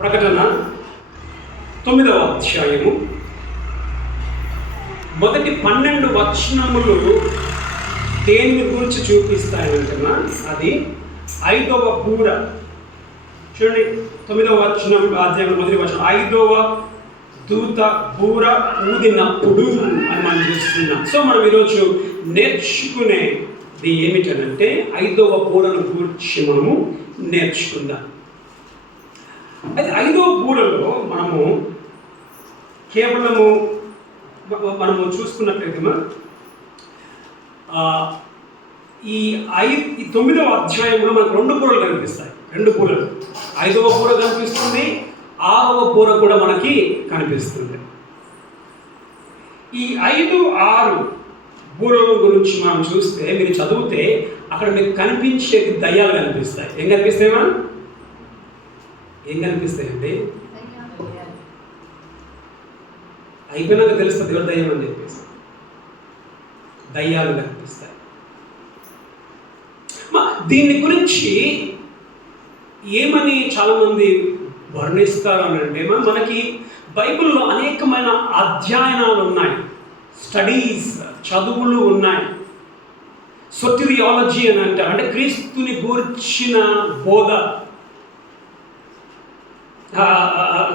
ప్రకటన 9వ అధ్యాయము మొదటి 12 వచనములు దేని గురించి చూపిస్తాయంటున్నా, అది 5వ బూర. చూడండి, 9వ అధ్యాయం మొదటి వచనం, 5వ దూత బూర ఊదినప్పుడు అని మనం చూస్తున్నాం. సో మనం ఈరోజు నేర్చుకునేది ఏమిటంటే 5వ బూరను గురించి మనము నేర్చుకుందాం. అయితే 5వ బూరలో మనము చూసుకున్నట్లయితే ఈ 9వ అధ్యాయంలో మనకు 2 బూరలు కనిపిస్తాయి. 2 బూరలు, 5వ బూర కనిపిస్తుంది, 6వ బూర కూడా మనకి కనిపిస్తుంది. ఈ 5, 6 బూరల గురించి మనం చూస్తే, మీరు చదివితే అక్కడ మీకు కనిపించేది దయ్యాలు కనిపిస్తాయి. ఏం కనిపిస్తాయమ్మా? ఏం కనిపిస్తాయండి? అయిపోయినాక తెలుస్తుంది ఎవరు దయ్యం అని చెప్పేసి. దయ్యాలు కనిపిస్తాయి. దీని గురించి ఏమని చాలామంది వర్ణిస్తారు అని అంటే, మనకి బైబిల్లో అనేకమైన అధ్యయనాలు ఉన్నాయి, స్టడీస్, చదువులు ఉన్నాయి. సోటెరియాలజీ అని అంటారు, అంటే క్రీస్తుని గూర్చిన బోధ.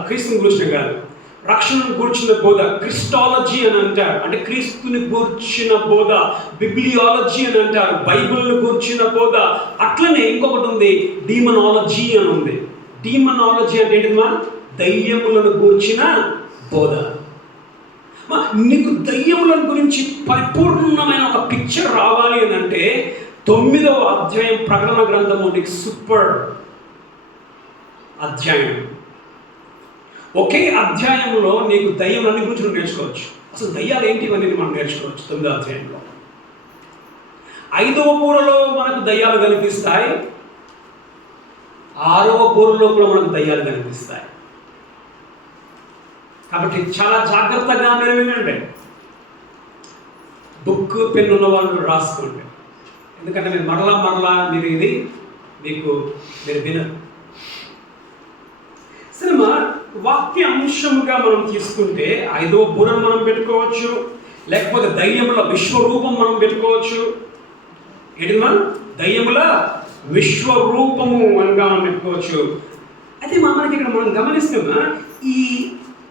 క్రీస్తుని గూర్చిన కాదు, రక్షణను గూర్చిన బోధ. క్రిస్టాలజీ అని అంటారు, అంటే క్రీస్తుని గూర్చిన బోధ. బిబ్లియాలజీ అని అంటారు, బైబిల్ను గూర్చిన బోధ. అట్లనే ఇంకొకటి ఉంది, డీమనాలజీ అని ఉంది. డీమనాలజీ అంటే ఏంటిమా? దయ్యములను గూర్చిన బోధ. నీకు దయ్యముల గురించి పరిపూర్ణమైన ఒక పిక్చర్ రావాలి అని అంటే 9వ అధ్యాయం ప్రకటన గ్రంథము నీకు సూపర్ అధ్యాయం. ఒకే అధ్యాయంలో నీకు దయ్యం అన్ని గురించి నేర్చుకోవచ్చు. అసలు దయ్యాలు ఏంటి అనేది మనం నేర్చుకోవచ్చు 9వ అధ్యాయంలో. 5వ బూరలో మనకు దయ్యాలు కనిపిస్తాయి, 6వ బూరలో కూడా మనకు దయ్యాలు కనిపిస్తాయి. కాబట్టి చాలా జాగ్రత్తగా మీరు వినండి. బుక్ పెన్ ఉన్న వాళ్ళు రాసుకోండి, ఎందుకంటే మీరు మరలా మీరు ఇది మీరు వినరు. సినిమా వాక్య అంశముగా మనం తీసుకుంటే 5వ బూరను మనం పెట్టుకోవచ్చు, లేకపోతే దయ్యముల విశ్వరూపం మనం పెట్టుకోవచ్చు. ఏంటిమా? దయ్యముల విశ్వరూపము అనగా మనం పెట్టుకోవచ్చు. అయితే మనకి ఇక్కడ మనం గమనిస్తున్నా, ఈ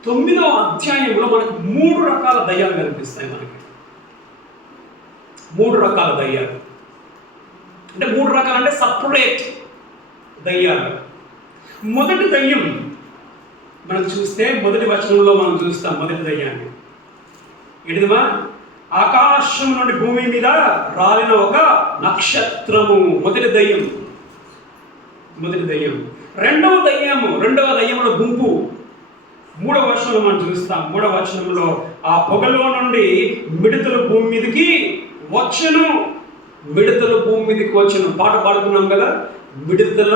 9వ అధ్యాయంలో మనకు 3 రకాల దయ్యాలు కనిపిస్తాయి. మనకి 3 రకాల దయ్యాలు, అంటే 3 రకాలు అంటే సపరేట్ దయ్యాలు. మొదటి దయ్యం మనం చూస్తే మొదటి వచనంలో మనం చూస్తాం. మొదటి దయ్యాన్ని ఏంటిదిమా? ఆకాశం నుండి భూమి మీద రాలిన ఒక నక్షత్రము. మొదటి దయ్యం. రెండవ దయ్యముల గుంపు 3వ వచనంలో మనం చూస్తాం. 3వ వచనంలో ఆ పొగలో నుండి మిడతలు భూమి మీదకి వచ్చెను. పాట పాడుతున్నాం కదా, మిడతల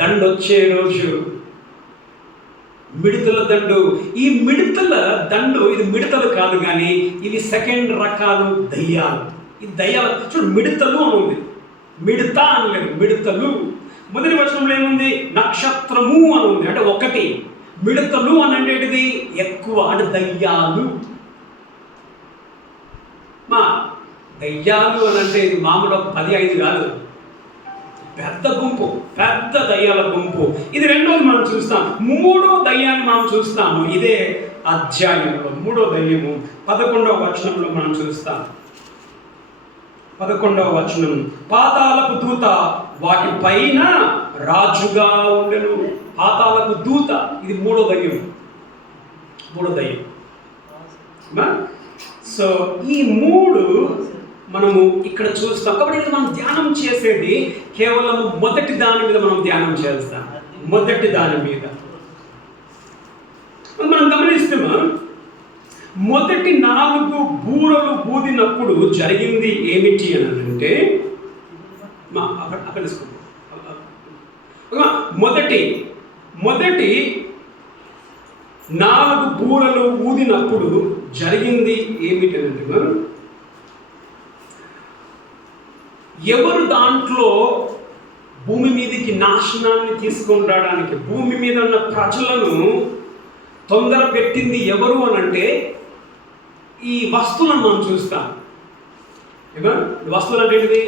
దండు వచ్చే రోజు. మిడతల దండు. ఈ మిడతల దండు, ఇది మిడతలు కాదు కానీ ఇవి సెకండ్ రకాలు దయ్యాలు. ఈ దయ్యాలు చూడు, మిడతలు అని ఉంది, మిడత అని లేదు, మిడతలు. మొదటి వచనంలో ఏముంది? నక్షత్రము అని ఉంది, అంటే ఒకటి. మిడతలు అని అంటే ఎక్కువ, అంటే దయ్యాలు. దయ్యాలు అని అంటే ఇది మామూలు 10-5 కాదు, పెద్ద గుంపు, పెద్ద దయ్యాల గుంపు. ఇది రెండోది మనం చూస్తాం. 3వ దయ్యాన్ని మనం చూస్తాము ఇదే అధ్యాయంలో. 3వ దయ్యము 11వ వచనంలో మనం చూస్తాం. 11వ వచనం, పాతాళపు దూత వాటి పైన రాజుగా ఉండెను. పాతాళపు దూత, ఇది 3వ దయ్యం. సో ఈ 3 మనము ఇక్కడ చూస్తాం. కాబట్టి ఇది మనం ధ్యానం చేసేది కేవలం మొదటి దాని మీద మనం ధ్యానం చేస్తాం. మొదటి దాని మీద మనం గమనిస్తున్నాం. మొదటి 4 బూరలు ఊదినప్పుడు జరిగింది ఏమిటి అని అంటే, అక్కడ మొదటి 4 బూరలు ఊదినప్పుడు జరిగింది ఏమిటి అని అంటే, ఎవరు దాంట్లో భూమి మీదకి నాశనాన్ని తీసుకొని రావడానికి, భూమి మీద ఉన్న ప్రజలను తొందర పెట్టింది ఎవరు అని అంటే ఈ వస్తువులను మనం చూస్తాం. వస్తువులు అంటే ఏంటిది?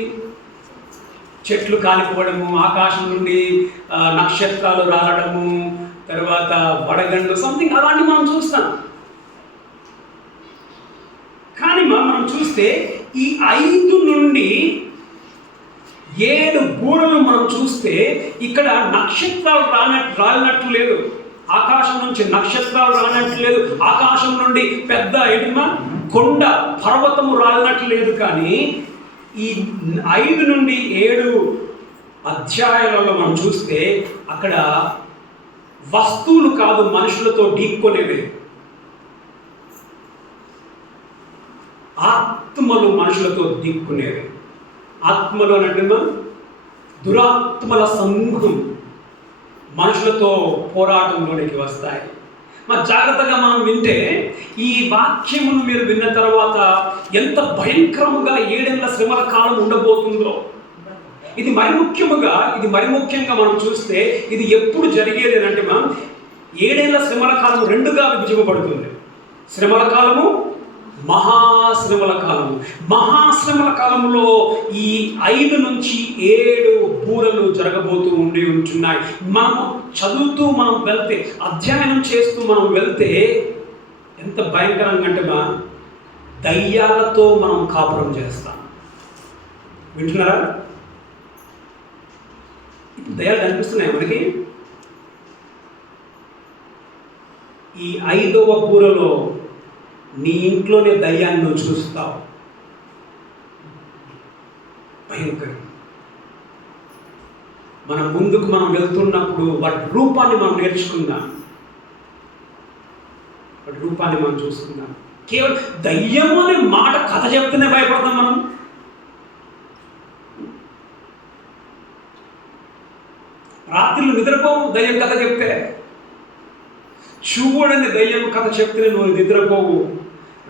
చెట్లు కాలిపోవడము, ఆకాశం నుండి నక్షత్రాలు రావడము, తర్వాత వడగండ్లు, సంథింగ్ అలాంటివి మనం చూస్తాం. కానీ మనం చూస్తే ఈ 5 నుండి 7 బూరలు మనం చూస్తే ఇక్కడ నక్షత్రాలు రాలినట్లు లేదు, ఆకాశం నుంచి నక్షత్రాలు రానట్లు లేదు, ఆకాశం నుండి పెద్ద కొండ పర్వతము రాలినట్లు లేదు. కానీ ఈ 5 నుండి 7 అధ్యాయాలలో మనం చూస్తే అక్కడ వస్తువులు కాదు మనుషులతో ఢీక్కొనేవి, ఆత్మలు మనుషులతో ఢీక్కునేవి. ఆత్మలు అన్నట్టు దురాత్మల సమూహం మనుషులతో పోరాటంలోనికి వస్తాయి. జాగ్రత్తగా మనం వింటే ఈ వాక్యమును మీరు విన్న తర్వాత ఎంత భయంకరముగా 7 ఏళ్ల శ్రమల కాలం ఉండబోతుందో, ఇది మరి ముఖ్యంగా మనం చూస్తే ఇది ఎప్పుడు జరిగేది అంటే 7 ఏళ్ల శ్రమల కాలం 2గా విభజింపబడుతుంది. శ్రమల కాలము, మహాశ్రమల కాలము. మహాశ్రమల కాలంలో ఈ 5 నుంచి 7 బూరలు జరగబోతూ ఉంటున్నాయి. మనం చదువుతూ మనం వెళ్తే, అధ్యయనం చేస్తూ మనం వెళ్తే ఎంత భయంకరంగా అంటే దయ్యాలతో మనం కాపురం చేస్తాం. వింటున్నారా? ఇప్పుడు దయ్యాలు కనిపిస్తున్నాయి మనకి. ఈ 5వ బూరలో నీ ఇంట్లోనే దయ్యాన్ని నువ్వు చూస్తావు. భయంకరం. మనం ముందుకు మనం వెళ్తున్నప్పుడు వాటి రూపాన్ని మనం నేర్చుకుందాం, వాటి రూపాన్ని మనం చూసుకుందాం. కేవలం దయ్యం అనే మాట కథ చెప్తేనే భయపడతాం మనం. రాత్రులు నిద్రపోవు దయ్యం కథ చెప్తే, చూడని దయ్యం కథ చెప్తే నువ్వు నిద్రపోవు.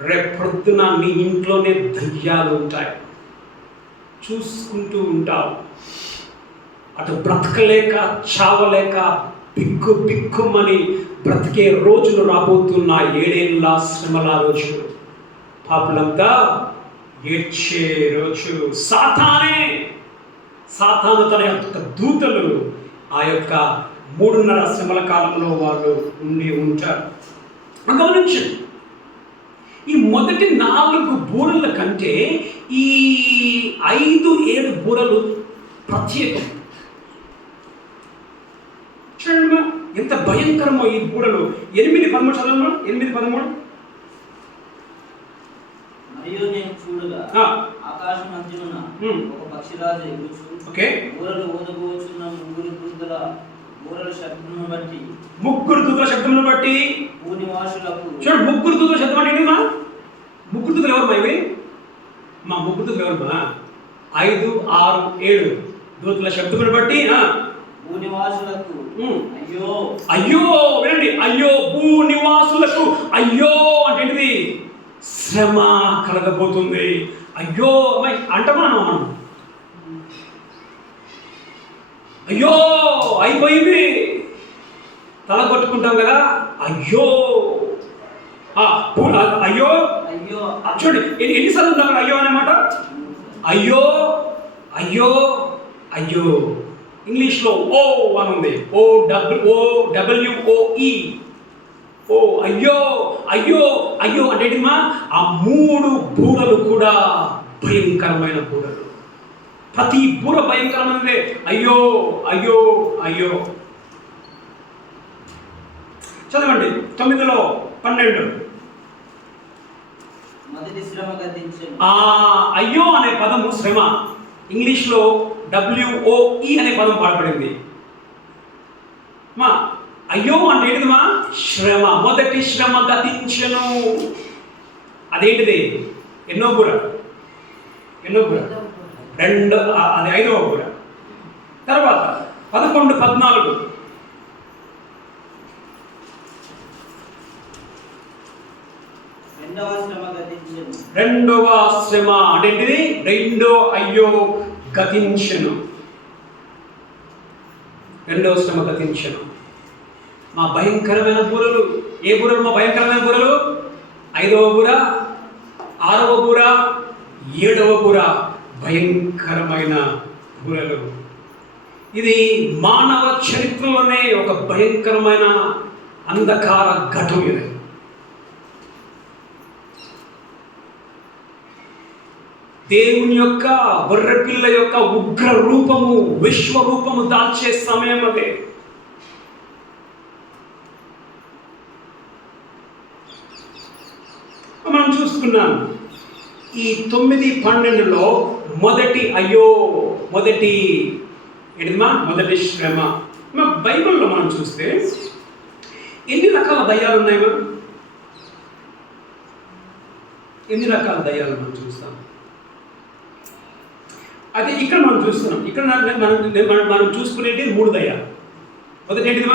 రేపొద్దున నీ ఇంట్లోనే దయ్యాలు ఉంటాయి, చూసుకుంటూ ఉంటావు. అటు బ్రతకలేక చావలేక బిక్కుమని బ్రతికే రోజులు రాబోతున్నాయి. 7 ఏళ్ల శ్రమల రోజులు, పాపులంతా ఏడ్చే రోజులు. సాతాను తన యొక్క దూతలు ఆ యొక్క 3.5 శ్రమల కాలంలో వాళ్ళు ఉండి ఉంటారు. గమనించండి, ఈ మొదటి 4 బూరల కంటే ఈ 5-7 బూరలు ప్రత్యేకం. చూడండి ఎంత భయంకరమో ఈ బూరలు. 8:13 చదవమ్మా. 8:13. మరియు నేను చూడగా ఆకాశం మధ్యన ఒక పక్షిరాజు ఎగురుచు, బూరలు ఊదబోచున్న 3 దూతల బూరల శబ్దమును బట్టి 3 దూతల శబ్దమును బట్టి భూనివాసులకు. చూడండి, 3 దూతల శబ్దం అంటే ఏంటి? 3 దూతలు ఎవరు ఇవి? 3 దూతలు ఎవరు? 5, 6, 7 దూతల శబ్దమును బట్టి భూనివాసులకు అయ్యో. వినండి, అయ్యో భూనివాసులకు అయ్యో అంటే ఏంటిది? శ్రమ కలగబోతుంది. అయ్యో అంటామా మనం? అయ్యో అయిపోయింది, తల కొట్టుకుంటాం కదా. అయ్యో అయ్యో అయ్యో. చూడండి ఎన్నిసార్లు ఉంటాం కదా అయ్యో అనే మాట. అయ్యో అయ్యో అయ్యో. ఇంగ్లీష్లో ఓ అని ఉంది, OWOE. ఓ అయ్యో అయ్యో అయ్యో అంటే ఆ 3 బూరలు కూడా భయంకరమైన బూరలు. ప్రతి బూర భయంకరమైనదే. అయ్యో అయ్యో అయ్యో. చదవండి 9:12. అయ్యో అనే పదము శ్రమ. ఇంగ్లీష్లో WOE అనే పదం వాడబడింది. అయ్యో అంటే ఏంటిదిమా? శ్రమ. మొదటి శ్రమ గతించెను. అదేంటిది? ఎన్నో బూర? 2, అది 5వ బూర. తర్వాత 11-14. రెండవ శ్రమ అంటే ఏంటిది? 2 అయ్యో గతించెను. రెండవ శ్రమ గతించెను. మా భయంకరమైన బూరలు, ఏ బూరలు మా భయంకరమైన బూరలు? 5వ బూర, 6వ బూర, 7వ బూర భయంకరమైన బూరలు. ఇది మానవ చరిత్రలోనే ఒక భయంకరమైన అంధకార ఘటం. ఇది దేవుని యొక్క గొర్రెపిల్ల యొక్క ఉగ్ర రూపము, విశ్వరూపము దాల్చే సమయం అదే. మనం చూసుకున్నాం ఈ 9-12లో మొదటి మొదటి శ్రమ. మన బైబిల్లో మనం చూస్తే ఎన్ని రకాల దయ్యాలు ఉన్నాయి? ఎన్ని రకాల దయ్యాలు మనం చూస్తాం? అది ఇక్కడ మనం చూస్తున్నాం. ఇక్కడ మనం చూసుకునేది 3 దయ్యాలు. మొదటి ఏంటిది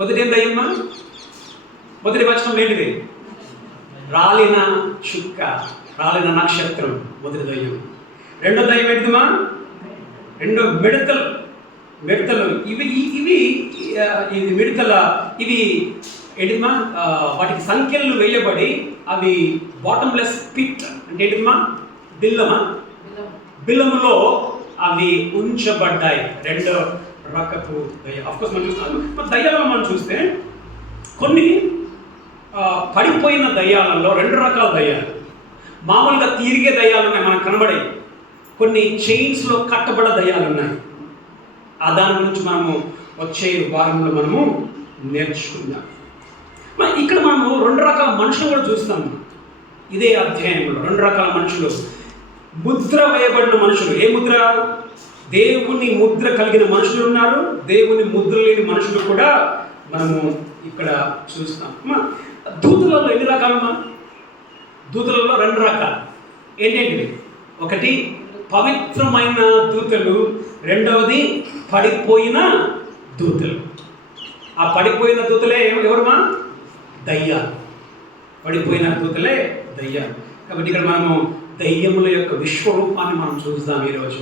మొదటి ఏం దయ్యమ్మా? మొదటి వచనం ఏంటిది? రాలిన చుక్క, రాలిన నక్షత్రం మొదటి దయ్యం. రెండో దయ్యం ఏంటిదిమా? రెండో మిడతలు. ఇవి మిడతల, ఇవి ఏంటిదిమా? వాటికి సంఖ్యలు వేయబడి అవి బాటమ్లెస్ పిట్ అంటే ఏంటిదిమా? బిల్లములో అవి ఉంచబడ్డాయి. రెండో రకపు దయ్యం. ఆఫ్కోర్స్ మనం చూస్తాం. దయ్యాలను మనం చూస్తే కొన్ని పడిపోయిన దయ్యాలలో 2 రకాల దయ్యాలు. మామూలుగా తిరిగే దయ్యాలు ఉన్నాయి, మనకు కనబడే. కొన్ని చైన్స్లో కట్టబడ దయ్యాలు ఉన్నాయి. దాని గురించి మనము వచ్చే వారంలో మనము నేర్చుకుందాం. ఇక్కడ మనము 2 రకాల మనుషులు కూడా చూస్తాము. ఇదే అధ్యాయంలో 2 రకాల మనుషులు. ముద్ర వేయబడిన మనుషులు. ఏ ముద్ర? దేవుని ముద్ర కలిగిన మనుషులు ఉన్నారు, దేవుని ముద్ర లేని మనుషులు కూడా మనము ఇక్కడ చూస్తాం. దూతలలో ఎన్ని రకాలమ్మా? దూతలలో 2 రకాలు. ఏంటంటే ఒకటి పవిత్రమైన దూతలు, రెండవది పడిపోయిన దూతలు. ఆ పడిపోయిన దూతలే ఎవరుమా? దయ్యాలు. పడిపోయిన దూతలే దయ్యాలు. కాబట్టి ఇక్కడ మనము దయ్యముల యొక్క విశ్వరూపాన్ని మనం చూద్దాం ఈరోజు.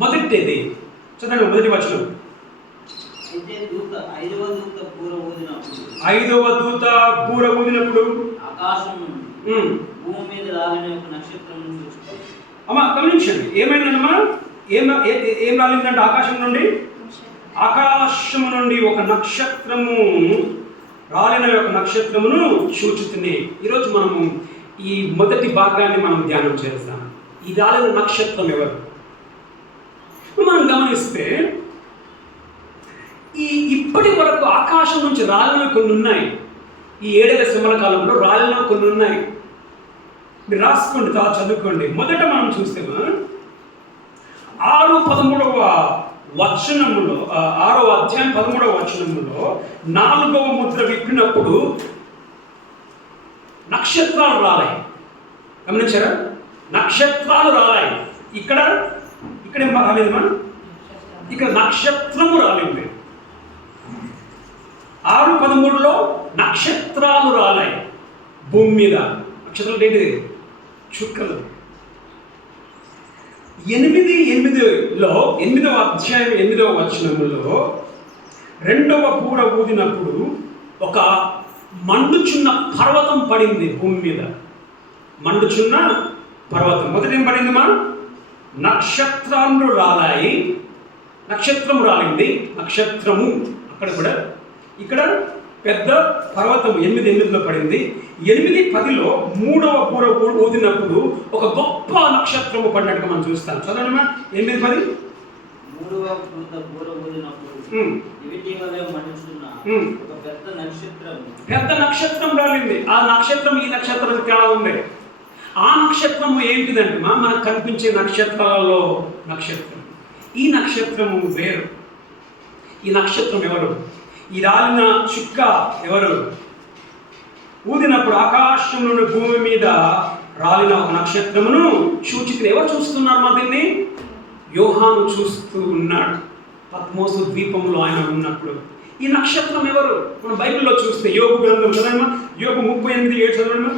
మొదటిది చదవండి, మొదటి వచనం. ఐదవ దూత బూర ఊదినప్పుడు ఆకాశం భూమి మీద రాలిన ఒక నక్షత్రమును చూస్తాం. అమ్మా గమనించండి, ఏమైందమ్మా? ఏం రాలిందంటే ఆకాశం నుండి ఒక నక్షత్రము, రాలిన యొక్క నక్షత్రమును చూచుతుంది. ఈరోజు మనము ఈ మొదటి భాగాన్ని మనం ధ్యానం చేస్తాం. ఈ రాలిన నక్షత్రం ఎవరు? మనం గమనిస్తే ఇప్పటి వరకు ఆకాశం నుంచి రాలినవి కొన్ని ఉన్నాయి. ఈ 7 శ్రమల కాలంలో రాలినవి కొన్ని ఉన్నాయి. మీరు రాసుకోండి, చదువుకోండి. మొదట మనం చూస్తే 6:13 వచనములో, 6వ అధ్యాయం 13వ వచనములో 4వ ముద్ర విప్పినప్పుడు నక్షత్రాలు రాలాయి. గమనించారా? నక్షత్రాలు రాలాయి. ఇక్కడేం రాలేదు మనం, ఇక్కడ నక్షత్రము రాలేదు. 6:13లో నక్షత్రాలు రాలాయి భూమి మీద. నక్షత్రాలు ఏంటిది? చుక్కలు. 8:8లో 8వ అధ్యాయం 8వ వచనములో 2వ బూర ఊదినప్పుడు ఒక మండుచున్న పర్వతం పడింది భూమి మీద. మండుచున్న పర్వతం. మొదట ఏం పడింది? నక్షత్రాలు రాలాయి. నక్షత్రము రాలింది. నక్షత్రము అక్కడ కూడా. ఇక్కడ పెద్ద పర్వతం 8:8లో పడింది. 8:10లో 3వ బూర ఊదినప్పుడు ఒక గొప్ప నక్షత్రము పడినట్టుగా మనం చూస్తాం. చదవమ్మా 8:10. 3వ బూర ఊదినప్పుడు ఒక పెద్ద నక్షత్రం రాలింది. ఆ నక్షత్రం ఈ నక్షత్రం తేడా ఉంది. ఆ నక్షత్రము ఏంటిదంటే మనకు కనిపించే నక్షత్రాలలో నక్షత్రం. ఈ నక్షత్రము వేరు. ఈ నక్షత్రం ఎవరు? ఈ రాలిన చుక్క ఎవరు? ఊదినప్పుడు ఆకాశం నుండి భూమి మీద రాలిన ఒక నక్షత్రమును సూచికలు. ఎవరు చూస్తున్నారు? దీన్ని యోహాను చూస్తూ ఉన్నాడు. పద్మోసు ద్వీపంలో ఆయన ఉన్నప్పుడు. ఈ నక్షత్రం ఎవరు? మన బైబిల్లో చూస్తే యోగు గ్రంథం చదవమ్మా. యోగు 38:7 చదవమ్మా.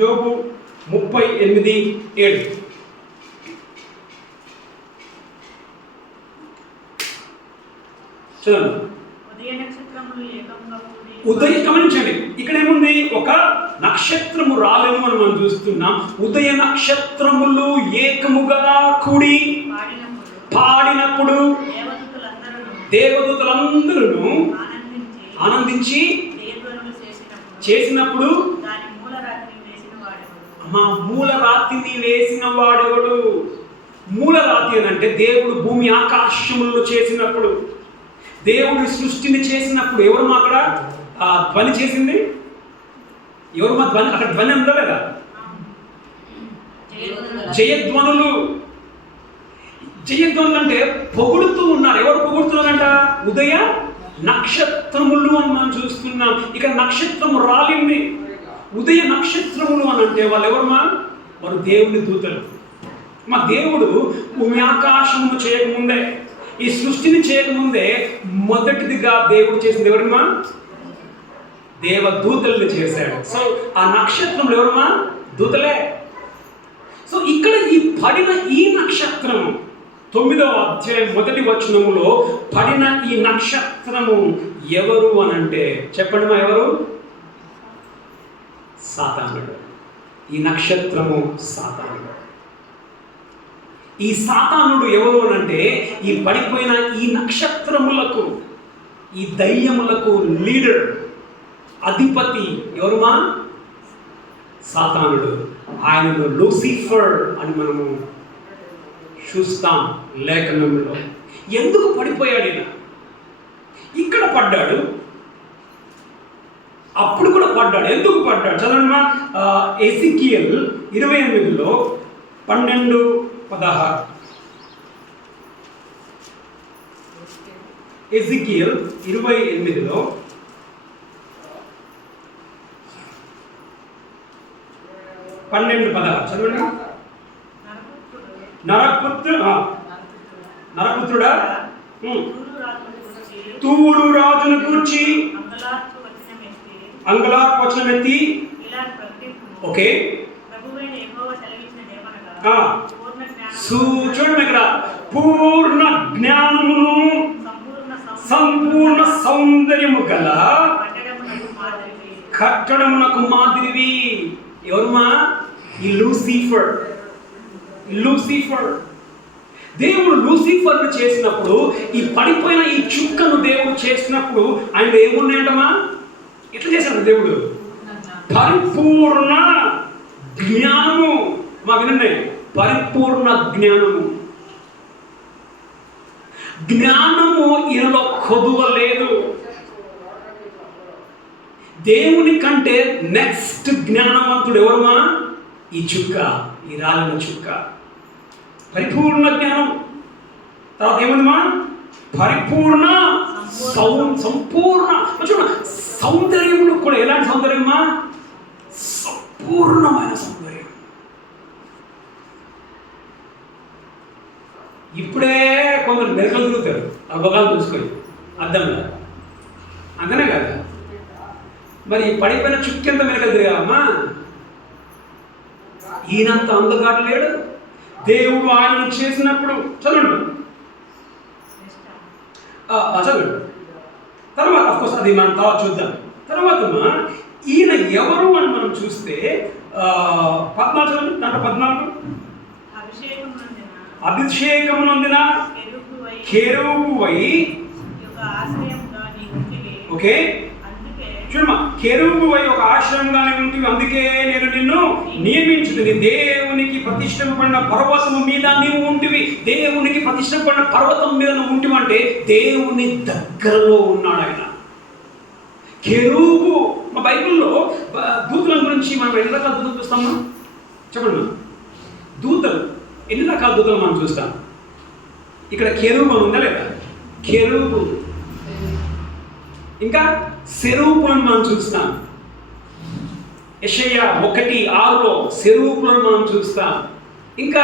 యోగు 38:7. చదవండి. ఉదయ నక్షత్రములు ఏకంగా కూడి గమనించండి, ఇక్కడ ఏముంది? ఒక నక్షత్రము రాలేను అని మనం చూస్తున్నాం. ఉదయ నక్షత్రములు ఏకముగా కూడి పాడినప్పుడు దేవదూతలందరూ ఆనందించి చేసినప్పుడు మూలరాతిని వేసిన వాడెవడు? మూలరాతి అని అంటే దేవుడు భూమి ఆకాశములను చేసినప్పుడు, దేవుడు సృష్టిని చేసినప్పుడు ఎవరు మా అక్కడ ధ్వని చేసింది? ఎవరు మా ధ్వని? అక్కడ ధ్వని ఉందా లేదా? జయధ్వనులు. జయధ్వనులు అంటే పొగుడుతూ ఉన్నారు. ఎవరు పొగుడుతున్నారంట? ఉదయ నక్షత్రములు అని మనం చూస్తున్నాం. ఇక్కడ నక్షత్రము రాలింది. ఉదయ నక్షత్రములు అని అంటే వాళ్ళు ఎవరమ్మా? వారు దేవుని దూతలు. మా దేవుడు భూమి ఆకాశమును చేయకముందే, ఈ సృష్టిని చేయకముందే మొదటిదిగా దేవుడు చేసింది ఎవరమ్మా? దేవదూతల్ని చేశాడు. సో ఆ నక్షత్రంలో ఎవరమ్మా? దూతలే. సో ఇక్కడ ఈ పడిన ఈ నక్షత్రము 9వ అధ్యాయం 1వ వచనములో పడిన ఈ నక్షత్రము ఎవరు అని అంటే చెప్పండి మా, ఎవరు? సాతానుడు. ఈ నక్షత్రము సాతానుడు. ఈ సాతానుడు ఎవరు అని అంటే ఈ పడిపోయిన ఈ నక్షత్రములకు, ఈ దయ్యములకు లీడర్, అధిపతి ఎవరుమా? సాతానుడు. ఆయనను లూసిఫర్ అని మనము చూస్తాం లేఖనంలో. ఎందుకు పడిపోయాడు ఈయన? ఇక్కడ పడ్డాడు, అప్పుడు కూడా పడ్డాడు. ఎందుకు పడ్డాడు? చదవండి. ఎజికియల్ 28లో 12-16. ఎజికియల్ 28లో 12-16 చదవండి. నరపుత్రుడా, తూరు రాజును కూర్చి అంగలార్పు వచనమెత్తి. ఓకే, చూడండి ఇక్కడ పూర్ణ జ్ఞానమును సంపూర్ణ సౌందర్యము గల కట్టడమునకు మాదిరివి. ఎవరుమా? ఈ లూసిఫర్. దేవుడు లూసిఫర్ను చేసినప్పుడు, ఈ పడిపోయిన ఈ చుక్కను దేవుడు చేసినప్పుడు ఆయన ఏమున్నాయంటమా? ఎట్లా చేశాడు దేవుడు? పరిపూర్ణ జ్ఞానము. మా వినండి, పరిపూర్ణ జ్ఞానము. జ్ఞానము ఈయనలో కొదువ లేదు. దేవుని కంటే నెక్స్ట్ జ్ఞానవంతుడు ఎవరుమా? ఈ చుక్క, ఈ రాలిన చుక్క. పరిపూర్ణ జ్ఞానం. తర్వాత ఏముందిమా? పరిపూర్ణ సంపూర్ణ. చూడ, సౌందర్యములు కూడా ఎలాంటి సౌందర్యమా? సంపూర్ణమైన సౌందర్యం. ఇప్పుడే కొందరు మెరుకలు తిరుగుతారు ఆ బొగాలు చూసుకొని అద్దంలో, అంతనే కదా? మరి పడిపోయిన చుక్కెంత మెరుకలు తిరగాలమ్మా? ఈయనంత అందగాడు లేడు. దేవుడు ఆయనను చేసినప్పుడు చదవండి. చదవండి. తర్వాత అఫ్కోర్స్ అది మనం తర్వాత చూద్దాం. తర్వాత ఈయన ఎవరు అని మనం చూస్తే 14 చదవండి. దాంట్లో 14 అభిషేకము నొందిన కెరూబువై. ఓకే, చూడమ్మా, కెరూబువై ఒక ఆశ్రయంగానే ఉంటుంది. అందుకే నేను నిన్ను నియమించుతుంది. దేవునికి ప్రతిష్టపడిన పర్వతము మీద నీవు ఉంటివి. దేవునికి ప్రతిష్టపడిన పర్వతం మీద నువ్వు ఉంటివి అంటే దేవుని దగ్గరలో ఉన్నాడు ఆయన. కెరూబు. మా బైబిల్లో దూతల గురించి మనం ఎన్ని రకాల దూతలు చూస్తామా? చెప్పండి. దూతలు ఎన్ని రకాల దూతలు మనం చూస్తాం? ఇక్కడ కెరూబు అని ఉందా లేదా? కెరూబు. ఇంకా సెరూపులను మనం చూస్తాం. యెషయా 1:6లో సెరూపులను మనం చూస్తాం. ఇంకా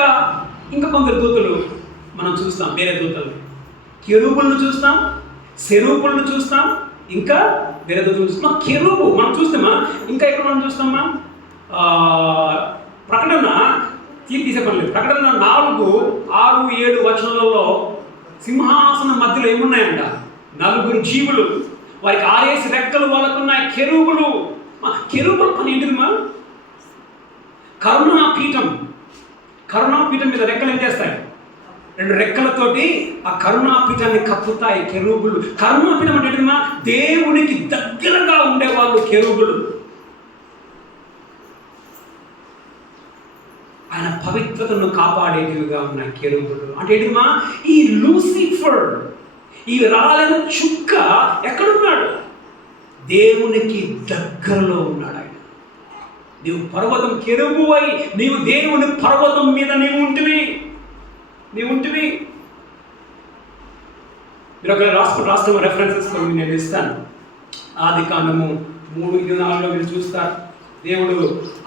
కొందరు దూతలు మనం చూస్తాం, వేరే దూతలు. కెరూబులను చూస్తాం, సెరూపులను చూస్తాం, ఇంకా వేరే దూతలు చూస్తాం. కెరూబు మనం చూస్తామా? ఇంకా ఎక్కడ మనం చూస్తామా? ప్రకటన తీసే పర్లేదు. ప్రకటన 4, 6, 7 వచనాలలో సింహాసనం మధ్యలో ఏమున్నాయంట? నలుగురు జీవులు, వారికి 6 రెక్కలు వాళ్ళకున్నాయి. కెరూబులు. కెరూబుల పని ఏంటిదిమా? కరుణాపీఠం మీద రెక్కలు ఏం చేస్తాయి? 2 రెక్కలతోటి ఆ కరుణాపీఠాన్ని కప్పుతాయి కెరూబులు. కరుణాపీఠం అంటే ఏంటిదిమా? దేవునికి దగ్గరగా ఉండేవాళ్ళు కెరూబులు. ఆయన పవిత్రతను కాపాడేటివిగా ఉన్నాయి కెరూబులు. అంటే ఏంటిదిమా? ఈ లూసిఫర్, ఈ రాలిన చుక్క ఎక్కడున్నాడు? దేవునికి దగ్గరలో ఉన్నాడు ఆయన. నీవు పర్వతం కెరూబువై, నీవు దేవుని పర్వతం మీద నీవు ఉంటివి. మీరు ఒక రాష్ట్రం రెఫరెన్సెస్ కొన్ని నేను ఇస్తాను. ఆదికాండము 3:24 మీరు చూస్తారు. దేవుడు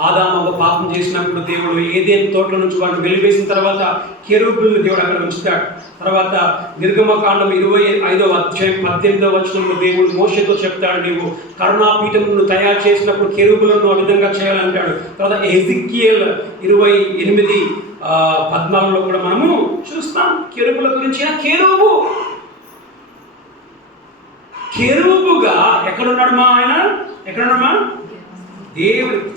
ఆదాము పాపం చేసినప్పుడు దేవుడు ఏదేని తోటల నుంచి వాడిని వెలివేసిన తర్వాత కెరూబులను దేవుడు అక్కడ ఉంచుతాడు. తర్వాత నిర్గమకాండం 25వ అధ్యాయం 18వ వచనంలో దేవుడు మోషేతో చెప్తాడు, నీవు కరుణాపీఠమును తయారు చేసినప్పుడు కెరూబులను ఆ విధంగా చేయాలంటాడు. తర్వాత ఎజికియేల్ 28:14 కూడా మనము చూస్తాం కెరూబుల గురించి. కెరూబుగా ఎక్కడున్నాడు మా ఆయన? ఎక్కడున్నాడు?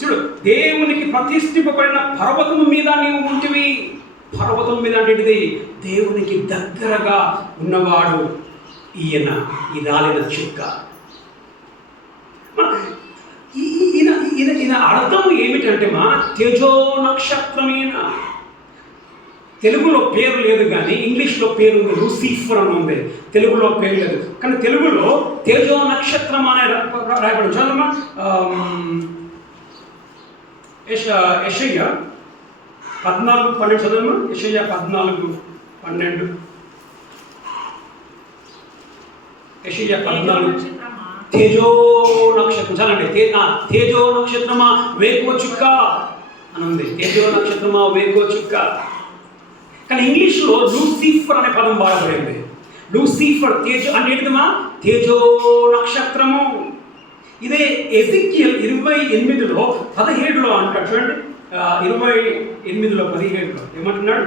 చూడు, దేవునికి ప్రతిష్ఠింపబడిన పర్వతము మీద నీవు ఉంటివి. పర్వతం మీద అంటే దేవునికి దగ్గరగా ఉన్నవాడు ఈయన, ఈ రాలిన చుక్క. ఈయన అర్థం ఏమిటంటే మా తేజో నక్షత్రమైన. తెలుగులో పేరు లేదు కానీ ఇంగ్లీష్లో పేరు ఉంది, లూసిఫర్ అని ఉంది. తెలుగులో పేరు లేదు కానీ తెలుగులో తేజో నక్షత్రం అనే రాయబడి చదవమా. యెషయా 14:12 చదవమా. యెషయా 14:12. యెషయా 14. తేజో నక్షత్రం చాలండి. తేజో నక్షత్రమా వేకువ చుక్క అని ఉంది. తేజో నక్షత్రమా వేకువ చుక్క. కానీ ఇంగ్లీష్లో లూసిఫర్ అనే పదం వాడబడింది. లూసిఫర్ తేజో అంటే ఏంటిదమ్మా? తేజో నక్షత్రము. ఇదే ఎజికియేల్ 28:17 అంటాడు చూడండి. 28:17 ఏమంటున్నాడు?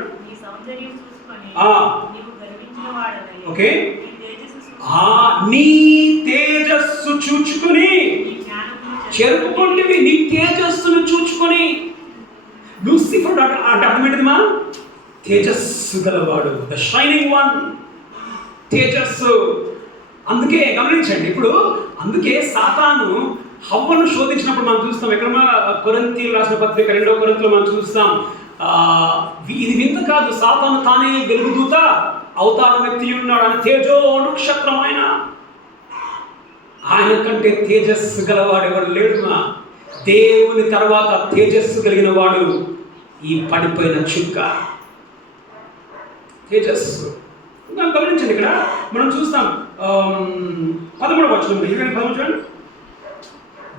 ఓకే, నీ తేజస్సు చూచుకొని చెరుపుకుంటే నీ తేజస్సును చూచుకొని. లూసిఫర్ అంటే అర్థం ఏంటిదమ్మా? తేజస్సు గలవాడు, ద షైనింగ్ వన్, తేజస్సు. అందుకే గమనించండి, ఇప్పుడు అందుకే సాతాను హవ్వను శోధించినప్పుడు మనం చూస్తాం. ఎక్కడ కొరింథీయులకు రాసిన పత్రిక 2వ కొరింథీలో మనం చూస్తాం. ఇది వింత కాదు, సాతాను తానే వెలుగుదూత అవతారం ఎత్తి ఉన్నాడు. ఆయన తేజో నక్షత్రం. ఆయన కంటే తేజస్సు గలవాడు ఎవరు లేడు. దేవుని తర్వాత తేజస్సు కలిగిన వాడు ఈ పడిపోయిన చుక్క, తేజస్సు. గమనించండి, ఇక్కడ మనం చూస్తాం 13వ వచనం 20 చూడండి.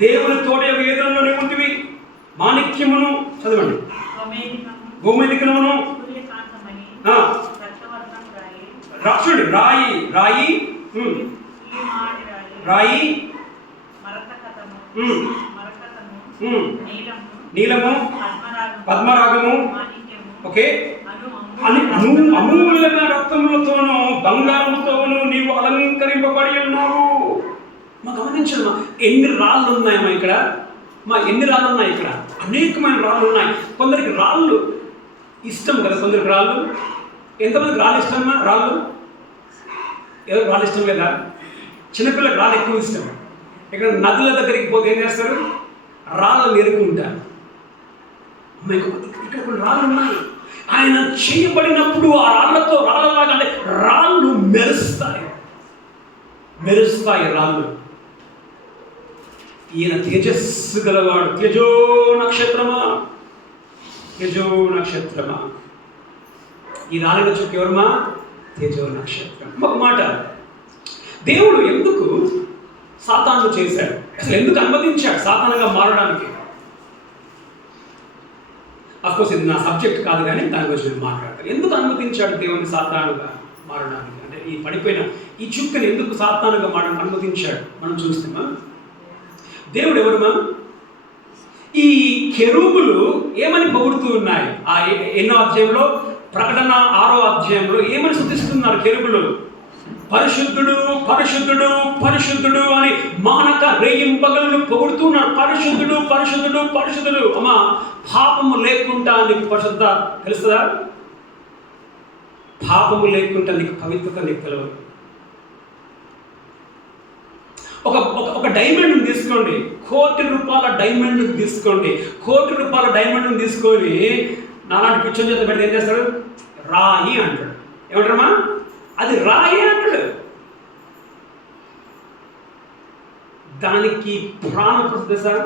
దేవుని తోడే వేదంలోనే ఉంటివి, మాణిక్యమును చదవండి, గోమేధికమును చూడండి, రాయి రాయి రాయి నీలము పద్మరాగము. ఓకే, అమూల్యమైన రక్తములతోనూ బంగారముతోనూ నీవు అలంకరింపబడి ఉన్నావు. గమనించమ్మా, ఎన్ని రాళ్ళు ఉన్నాయమ్మా ఇక్కడ. ఎన్ని రాళ్ళు ఉన్నాయి ఇక్కడ? అనేకమైన రాళ్ళు ఉన్నాయి. కొందరికి రాళ్ళు ఇష్టం కదా, కొందరికి రాళ్ళు. ఎంతమందికి రాళ్ళు ఇష్టమ్మా? రాళ్ళు ఎవరికి రాళ్ళు ఇష్టం లేదా? చిన్నపిల్లలకు రాళ్ళు ఎక్కువ ఇష్టం. ఇక్కడ నదుల దగ్గరికి పోతే ఏం చేస్తారు? రాళ్ళను ఎరుకుంటారు. ఇక్కడ కొన్ని రాళ్ళు ఉన్నాయి. ఆయన చేయబడినప్పుడు ఆ రాళ్లతో రాళ్ళలాగా అంటే రాళ్ళు మెరుస్తాయి రాళ్ళు. ఈయన తేజస్సు గలవాడు, తేజో నక్షత్రమా, తేజో నక్షత్రమా. ఈ రాలిన చుక్క ఎవరమా? తేజో నక్షత్రం. ఒక మాట, దేవుడు ఎందుకు సాతాను చేశాడు? అసలు ఎందుకు అనుమతించాడు సాతానుగా మారడానికి? అఫ్కోర్స్ ఇది నా సబ్జెక్ట్ కాదు కానీ దాని గురించి నేను మాట్లాడతాను. ఎందుకు అనుమతించాడు దేవుని సాతానుగా మారడానికి? అంటే ఈ పడిపోయిన ఈ చుక్కని ఎందుకు సాతానుగా మారడానికి అనుమతించాడు? మనం చూస్తామా? దేవుడు ఎవరుమా? ఈ కెరూబులు ఏమని పొగుడుతూ ఉన్నాయి? ఆ 8వ అధ్యాయంలో, ప్రకటన 6వ అధ్యాయంలో ఏమని స్తుతిస్తున్నారు కెరూబులు? పరిశుద్ధుడు పరిశుద్ధుడు పరిశుద్ధుడు అని మానక రేయింపగలను పొగుడుతున్నారు. పరిశుద్ధుడు పరిశుద్ధుడు పరిశుద్ధుడు. అమ్మా, పాపము లేకుండా నీకు పరిశుద్ధ తెలుస్తుందా? పాపము లేకుండా నీకు పవిత్రత నీకు తెలియదు. ఒక డైమండ్ తీసుకోండి, ₹1,00,00,000 డైమండ్ తీసుకోండి. ₹1,00,00,000 డైమండ్ తీసుకొని నాలాంటి పిచ్చర్ చేత పెడితే ఏం చేస్తాడు? రాయి అంటాడు. ఏమంటారమ్మా? అది రాయి అంటాడు. దానికి ప్రాణం వస్తుంది సార్.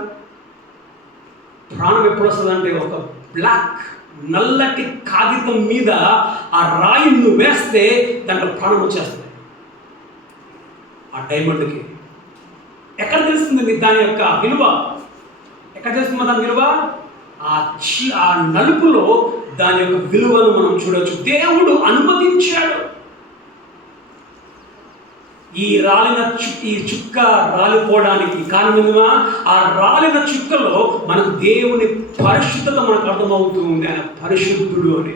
ప్రాణం ఎప్పుడు వస్తుంది అంటే, ఒక బ్లాక్ నల్లటి కాగితం మీద ఆ రాయి నువ్వు వేస్తే దాంట్లో ప్రాణం వచ్చేస్తుంది. ఆ డైమండ్కి ఎక్కడ తెలుస్తుంది దాని యొక్క విలువ? ఎక్కడ తెలుస్తుంది దాని విలువ? ఆ నలుపులో దాని యొక్క విలువను మనం చూడవచ్చు. దేవుడు అనుమతించాడు. ఈ చుక్క రాలిపోవడానికి కారణమేమా? ఆ రాలిన చుక్కలో మనకు దేవుని పరిశుద్ధత మనకు అర్థమవుతూ ఉంది. ఆయన పరిశుద్ధుడు అని.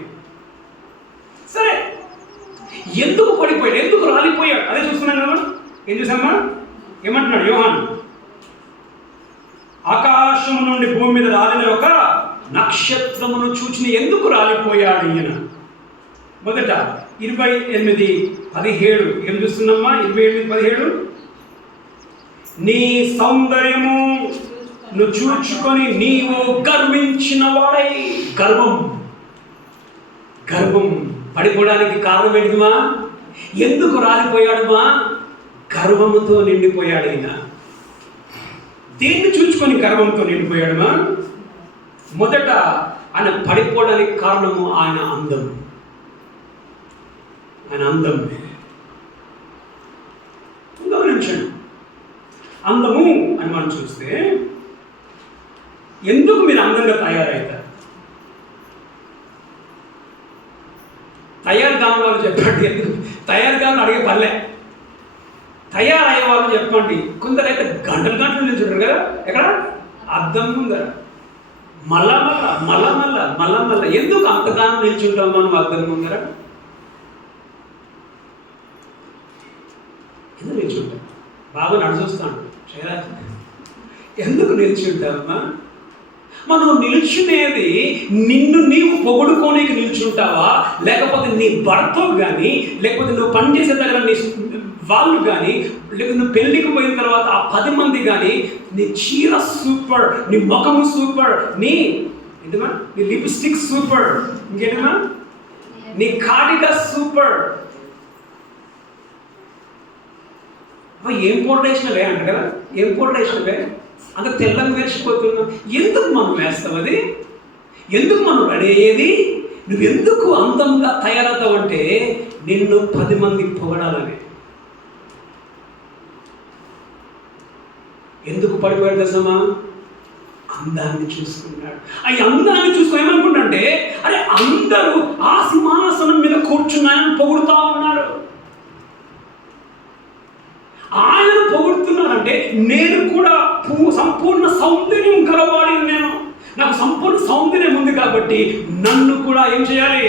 సరే, ఎందుకు పడిపోయాడు? ఎందుకు రాలిపోయాడు? అదే చూస్తున్నాం కదా. ఏం చూసామా? ఏమంటున్నాడు యోహాను? ఆకాశం నుండి భూమి మీద రాలిన ఒక నక్షత్రమును చూచి ఎందుకు రాలిపోయాడు ఈయన? మొదట 28:17 ఏం చూస్తున్నామ్మా? 28:17 నీ సౌందర్యము నువ్వు చూచుకొని నీవు గర్వించిన వాడై. గర్వం పడిపోవడానికి కారణం ఏంటిమా? ఎందుకు రాలిపోయాడుమా? గర్వముతో నిండిపోయాడు ఆయన. దేన్ని చూచుకొని గర్వంతో నిండిపోయాడుమా? మొదట ఆయన పడిపోవడానికి కారణము ఆయన అందం. గమనించండి. అందము అని మనం చూస్తే ఎందుకు మీరు అందంగా తయారవుతారు? తయారు కాని వాళ్ళు చెప్పండి. తయారు కాని అడిగే పల్లె. తయారయ్యే వాళ్ళు చెప్పండి. కొందరైతే గంటలు నిల్చుంటారు కదా. ఎక్కడ? అద్దం ముందర మళ్ళా ఎందుకు అంతగానో నిల్చుంటాం మనం అద్దం ముందర? ఎందుకు నిల్చుంటాం? బాగా నడుచొస్తాను. ఎందుకు నిల్చుంటావమ్మా? మనం నిల్చునేది నిన్ను నీవు పొగుడుకోనికి నిల్చుంటావా, లేకపోతే నీ భర్త కానీ, లేకపోతే నువ్వు పనిచేసే దగ్గర నీ వాళ్ళు కానీ, లేకపోతే నువ్వు పెళ్ళికి పోయిన తర్వాత ఆ 10 మంది కానీ నీ చీర సూపర్, నీ ముఖము సూపర్, నీ లిప్స్టిక్ సూపర్, ఇంకేంటమ్మా నీ కాటిక సూపర్. ఏం పొడేసినవే అంట కదా. ఏం పొడేసినవే అంత తెల్లంగా మెరిసిపోతున్నావు. ఎందుకు మనం వేస్తావు అది? ఎందుకు మనం రెడీ అయ్యేది? నువ్వెందుకు అందంగా తయారవుతావు అంటే నిన్ను 10 మంది పొగడాలని. ఎందుకు పడిపోయాడు దశమా? అందాన్ని చూసుకున్నాడు. ఆ అందాన్ని చూసుకుని ఏమనుకుంటే, అరే అందరూ ఆ సింహాసనం మీద కూర్చున్నాయని పొగుడుతూ ఉన్నారు. ఆయన పొగుడుతున్నారంటే నేను కూడా సంపూర్ణ సౌందర్యం గలవాడిని. నాకు సంపూర్ణ సౌందర్యం ఉంది కాబట్టి నన్ను కూడా ఏం చేయాలి?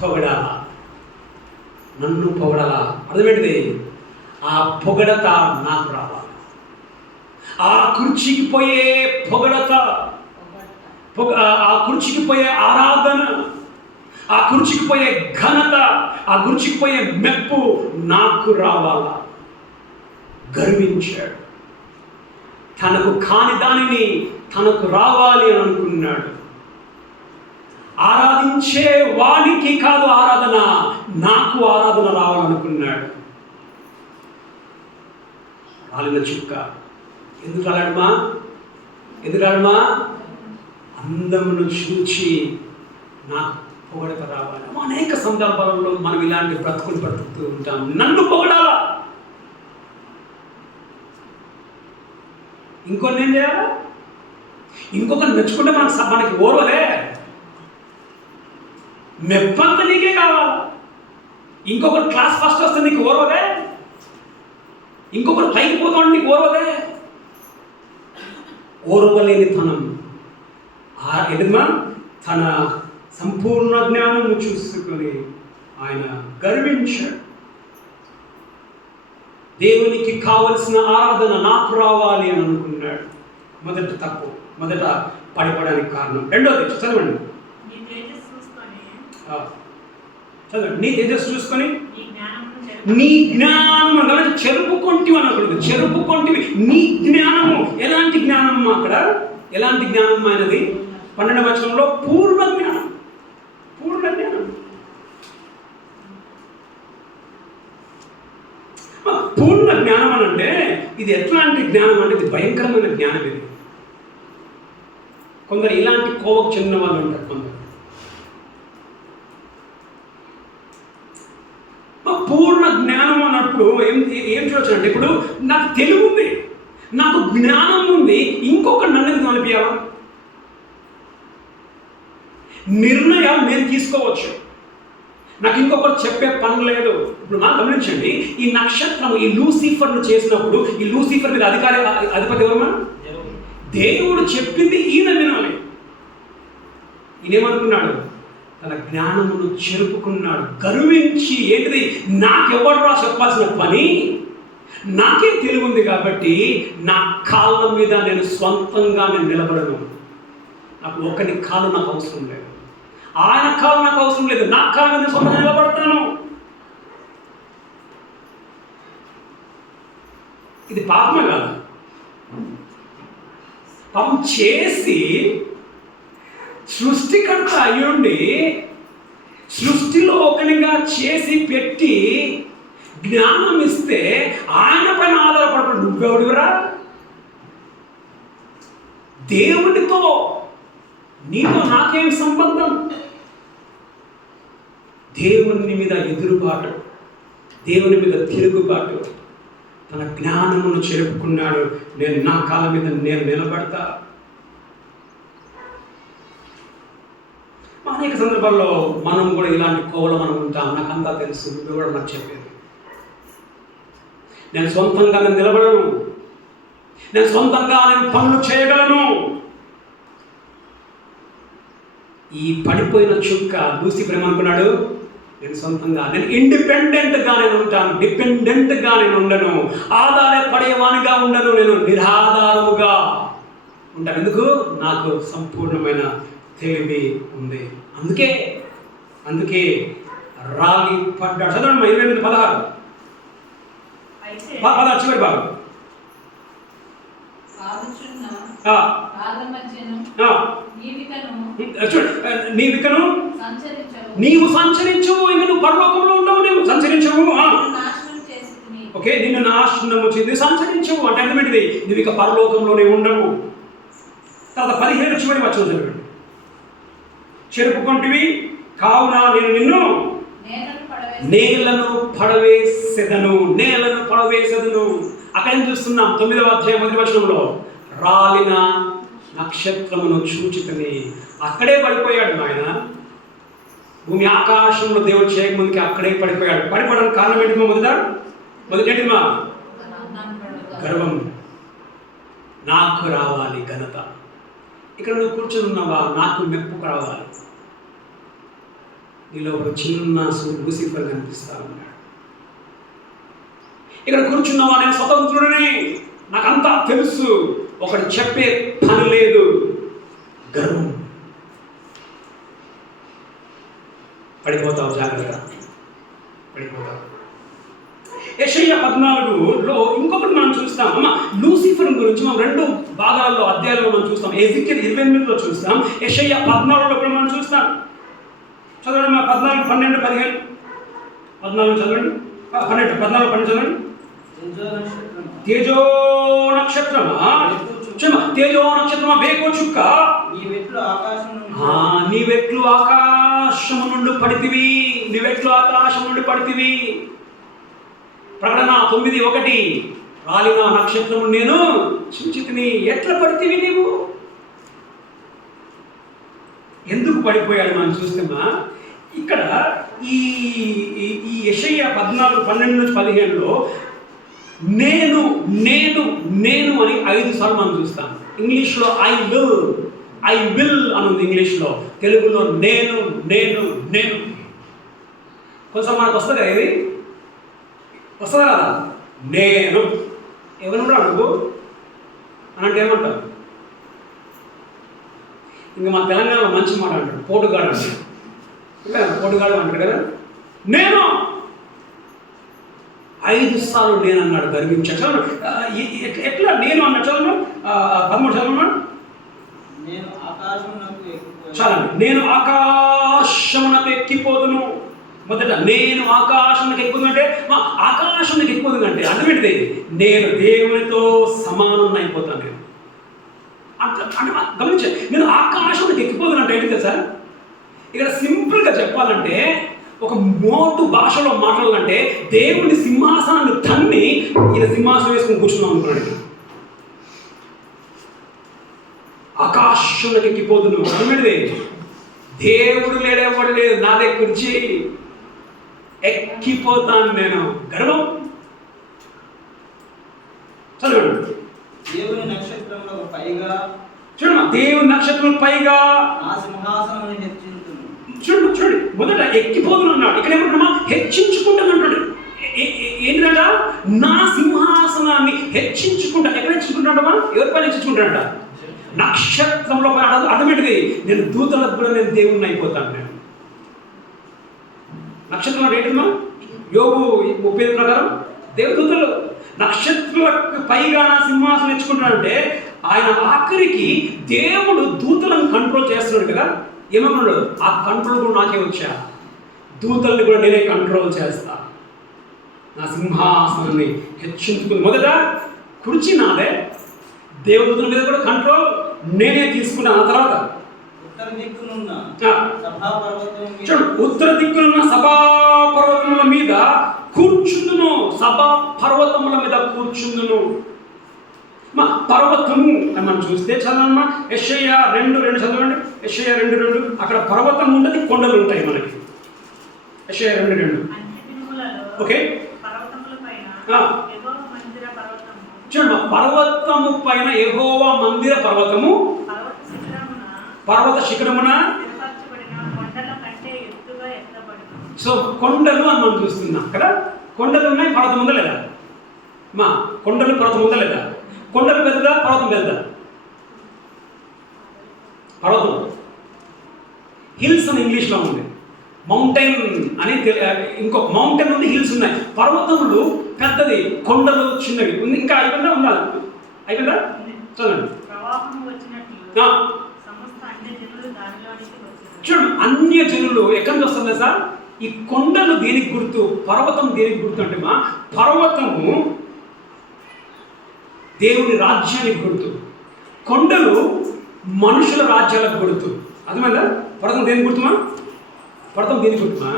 పొగడాలా. నన్ను పొగడాలా. అర్థమేంటిది? ఆ పొగడత నాకు రావాలి. ఆ కుర్చీకి పోయే పొగడత, ఆ కుర్చీకి పోయే ఆరాధన, ఆ కుర్చీకి పోయే ఘనత, ఆ కుర్చీకి పోయే మెప్పు నాకు రావాలా. గర్వించాడు. తనకు కాని దానిని తనకు రావాలి అని అనుకున్నాడు. ఆరాధించే వాడికి కాదు ఆరాధన, నాకు ఆరాధన రావాలనుకున్నాడు. రాలిన చుక్క. ఎందుకు రాలడమా? అందమును చూచి నాకు పొగడత రావాలి. అనేక సందర్భాలలో మనం ఇలాంటి బ్రతుకుతూ ఉంటాం. నన్ను పొగడాలా. ఇంకొన్ని ఏం చేయాలా? ఇంకొకరిని మెచ్చుకుంటే మనకి ఓర్వలే. మెప్పంత నీకే కావాలా. ఇంకొకరు క్లాస్ ఫస్ట్ వస్తే నీకు ఓర్వలే. ఇంకొకరు పైకి పోతాడు నీకు ఓర్వలే. ఓర్వలేని తనం ఎదుమా తన సంపూర్ణ జ్ఞానము చూసుకొని ఆయన గర్వించాడు. దేవునికి కావలసిన ఆరాధన నాకు రావాలి అని అనుకున్నాడు. మొదట పడిపోవడానికి కారణం. రెండోది చదవండి, నీ తేజస్సు చూసుకొని చదవండి. నీ తేజస్సు చూసుకొని నీ నీ జ్ఞానమును జ్ఞానము అంటే చెరుపుకొంటివి అనకూడదు, చెరుపుకొంటివి. నీ జ్ఞానము ఎలాంటి జ్ఞానము? అక్కడ ఎలాంటి జ్ఞానం అయినది? 12వ వచనంలో పూర్ణ జ్ఞానం. పూర్ణ జ్ఞానం. పూర్ణ జ్ఞానం అని అంటే ఇది ఎట్లాంటి జ్ఞానం అంటే ఇది భయంకరమైన జ్ఞానం. ఇది కొందరు ఇలాంటి కోవకు చెందిన వాళ్ళు ఉంటారు. కొందరు పూర్ణ జ్ఞానం అన్నప్పుడు ఏం చూడొచ్చు అంటే, ఇప్పుడు నాకు తెలివి ఉంది, నాకు జ్ఞానం ఉంది, ఇంకొక నన్ను నడిపియాలా? నిర్ణయాలు నేను తీసుకోవచ్చు, నాకు ఇంకొకరు చెప్పే పని లేదు. ఇప్పుడు నాకు గమనించండి, ఈ నక్షత్రం ఈ లూసిఫర్ను చేసినప్పుడు ఈ లూసిఫర్ మీద అధిపతి ఎవరమ్మా? దేవుడు చెప్పింది ఈయన వినాలి. ఈయనేమనుకున్నాడు? తన జ్ఞానమును చెరుపుకున్నాడు, గర్వించి. ఏంటిది? నాకెవడరా చెప్పాల్సిన పని, నాకే తెలివి ఉంది కాబట్టి నా కాళ్ళ మీద నేను స్వంతంగా నిలబడను, నాకు ఒకరి కాలు నాకు అవసరం లేదు, ఆయన కాలు నాకు అవసరం లేదు, నా కాళ్ళ మీద సొంతంగా నిలబడతాను. ఇది పాపమే కాదు. పాపం చేసి సృష్టికర్త అయ్యుండి సృష్టిలో ఒకనిగా చేసి పెట్టి జ్ఞానం ఇస్తే ఆయన పైన ఆధారపడతాడు. నువ్వెవడురా? దేవుడితో నీతో నాకేం సంబంధం? దేవుని మీద ఎదురుబాటు, దేవుని మీద తిరుగుబాటు. తన జ్ఞానమును చెరుపుకున్నాడు. నేను నా కాళ్ళ మీద నేను నిలబడతా. అనేక సందర్భాల్లో మనం కూడా ఇలాంటి కోవలు మనం ఉంటాం. నాకు అంతా తెలుసు, నువ్వు కూడా నాకు చెప్పేది. నేను సొంతంగా నేను నిలబడను, నేను సొంతంగా నేను పనులు చేయగలను. ఈ పడిపోయిన చుక్క లూసిఫర్ ఏమనుకున్నాడు? నేను సొంతంగా, నేను ఇండిపెండెంట్గా నేను ఉంటాను, డిపెండెంట్గా నేను ఉండను, ఆధారపడేవానిగా ఉండను, నేను నిరాధారముగా ఉంటాను. ఎందుకు? నాకు సంపూర్ణమైన తెలివి ఉంది. అందుకే రాగి పడ్డాడు. చదవండి 28:16 చివరి భాగం. నీవు సంచరించవు, ఇంక నువ్వు పరలోకంలో ఉండవు, నువ్వు సంచరించవు. ఓకే, నిన్ను నాశనము చెంది సంచరించవు అంటే అర్థమేంటిది? నువ్వు ఇక పరలోకంలోనే ఉండవు. తర్వాత 17 చివరి వచనం చదవండి. చెరుపుకొంటివి కావున నేను నిన్ను నేలను పడవేసెదను. అక్కడ ఏం చూస్తున్నాం? 9వ అధ్యాయం 1వ వచనంలో రాలిన నక్షత్రమును చూచితిని. అక్కడే పడిపోయాడు ఆయన. భూమి ఆకాశంలో దేవుడు చేయకముందుకి అక్కడే పడిపోయాడు. పడిపోవడానికి కారణం ఏంటి? మొదటేంటిమా? గర్వం. నాకు రావాలి ఘనత. ఇక్కడ నువ్వు కూర్చొని ఉన్నావా? నాకు మెప్పు కావాలి. నీలో ఒక చిన్న లూసిఫర్ కనిపిస్తా ఉన్నాడు. ఇక్కడ కూర్చున్నావా? నేను స్వతంత్రుడిని, నాకంతా తెలుసు, ఒకటి చెప్పే పని లేదు. గర్వం. పడిపోతావు, జాగ్రత్త, పడిపోతావు. యెషయా 14లో ఇంకొకటి మనం చూస్తాం. లూసిఫర్ గురించి మనం 2 భాగాల్లో అధ్యాయాల్లో మనం చూస్తాం. ఎజెకియల్ 28లో చూస్తాం, యెషయా 14లో కూడా మనం చూస్తాం. చదవండి 14, 12, 15. 14 చదవండి, 12, 14 చదవండి. తేజో నక్షత్రమా, వేకో చుక్క, నీవెట్లు ఆకాశము నుండి పడితివి. ప్రకటన 9:1 రాలిన నక్షత్రము నేను చూచితిని. ఎట్లా పడితివి నీవు? ఎందుకు పడిపోయాడు మనం చూస్తున్నా. ఇక్కడ ఈ యెషయా 14, 12-15లో నేను అని 5 సార్లు మనం చూస్తాం. ఇంగ్లీష్లో ఐ విల్ అని ఉంది ఇంగ్లీష్లో. తెలుగులో నేను. కొంచెం మనకు వస్తుంది కదా, ఇది వస్తుందా కదా? నేను ఎవరున్నా నువ్వు అని అంటే ఏమంటావు? ఇంకా మా తెలంగాణలో మంచి మాట అంటాడు, పోటుగాడు అంటాడు. పోటుగాడు అంటాడు కదా. నేను 5 సార్లు నేను అన్నాడు గర్వించాడు. ఎట్లా నేను అన్నాడు? చదువు 13 చదువు. చాలండి. నేను ఆకాశమునకు ఎక్కిపోదును. మొదట నేను ఆకాశానికి ఎక్కిపోదు అంటే ఆకాశానికి ఎక్కిపోదు అంటే అర్థం ఏంటిది? నేను దేవునితో సమానం అయిపోతాను. నేను అంటే గమనించండి, నేను ఆకాశానికి ఎక్కిపోదు అంటే ఏంటి తెలుసా? ఇక్కడ సింపుల్గా చెప్పాలంటే, ఒక మోటు భాషలో మాట్లాడాలంటే దేవుని సింహాసనాన్ని తన్ని ఈయన సింహాసనం వేసుకుని కూర్చున్నాం అనుకున్నాడు. ఆకాశంలోకి ఎక్కిపోదును అన్నది దేవుడు లేడేవాడు లేదు, నాదే కుర్చీ, ఎక్కిపోతాను నేను. గర్వం. చదవండి. దేవుని నక్షత్రములకు పైగా చూడమ్మా, దేవుని నక్షత్రం పైగా నా సింహాసనాన్ని హెచ్చించును. చూడండి, మొదట ఎక్కిపోదును అన్నాడు. ఇక్కడ ఏమంటున్నామా? హెచ్చించుకుంటానంటాడు. ఏంటంట? నా సింహాసనాన్ని హెచ్చించుకుంటా. ఎక్కడ హెచ్చించుకుంటాడమ్మా? ఎవరి పైన హెచ్చించుకుంటాడంట? నక్షత్రంలో. అర్థం ఏంటిది? నేను దూతలకు కూడా నేను దేవుణ్ణి అయిపోతాను. నేను నక్షత్రం అంటే ఏంటమ్మా? యోగు 35 ప్రకారం దేవదూతలు నక్షత్రాలకు పైగా నా సింహాసనం హెచ్చుకుంటాడంటే ఆయన ఆఖరికి దేవుడు దూతలను కంట్రోల్ చేస్తున్నాడు కదా. ఏమన్నాడు? ఆ కంట్రోల్ కూడా నాకే వచ్చా, దూతల్ని కూడా నేనే కంట్రోల్ చేస్తా, నా సింహాసనాన్ని హెచ్చించుకుని. మొదట కుర్చీ నాదే, దేవదూతల మీద కూడా కంట్రోల్ నేనే తీసుకున్నాను. ఆ తర్వాత ఉత్తర దిక్కునున్న సభా పర్వతముల మీద కూర్చుందును. సభా పర్వతముల మీద కూర్చుందును. పర్వతము అని మనం చూస్తే చదవమ్మా, యెషయా 2:2 చదవండి. యెషయా 2:2. అక్కడ పర్వతం ఉండదు, కొండలు ఉంటాయి మనకి. యెషయా 2:2. ఓకే. చూడమ్మా, పర్వతము పైన యెహోవా మందిర పర్వతము, పర్వత శిఖరమున. సో కొండలు అని మనం చూస్తున్నాం కదా. కొండలు ఉన్నాయి, పర్వతం ఉందా లేదా? కొండలు పర్వతం ఉందా లేదా? కొండలు పెద్దదా, పర్వతం పెద్దదా? పర్వతం. హిల్స్ అని ఇంగ్లీష్లో ఉంది, మౌంటైన్ అని ఇంకొక మౌంటైన్ ఉంది, హిల్స్ ఉన్నాయి. పర్వతములు పెద్దది, కొండలు చిన్నవి. ఇంకా అయిపోయిందా? ఉందా? అయిపోయిందా? చదవండి. చూడండి, అన్య జనులు ఎక్కడి నుంచి వస్తుంది సార్? ఈ కొండలు దేనికి గుర్తు, పర్వతం దేనికి గుర్తు అంటే పర్వతము దేవుని రాజ్యానికి గుర్తు, కొండలు మనుషుల రాజ్యాలకు గుర్తు. అర్థమైందా? పర్వతం దేనికి గుర్తుమా? పర్వతం దేనికి గుర్తుమా?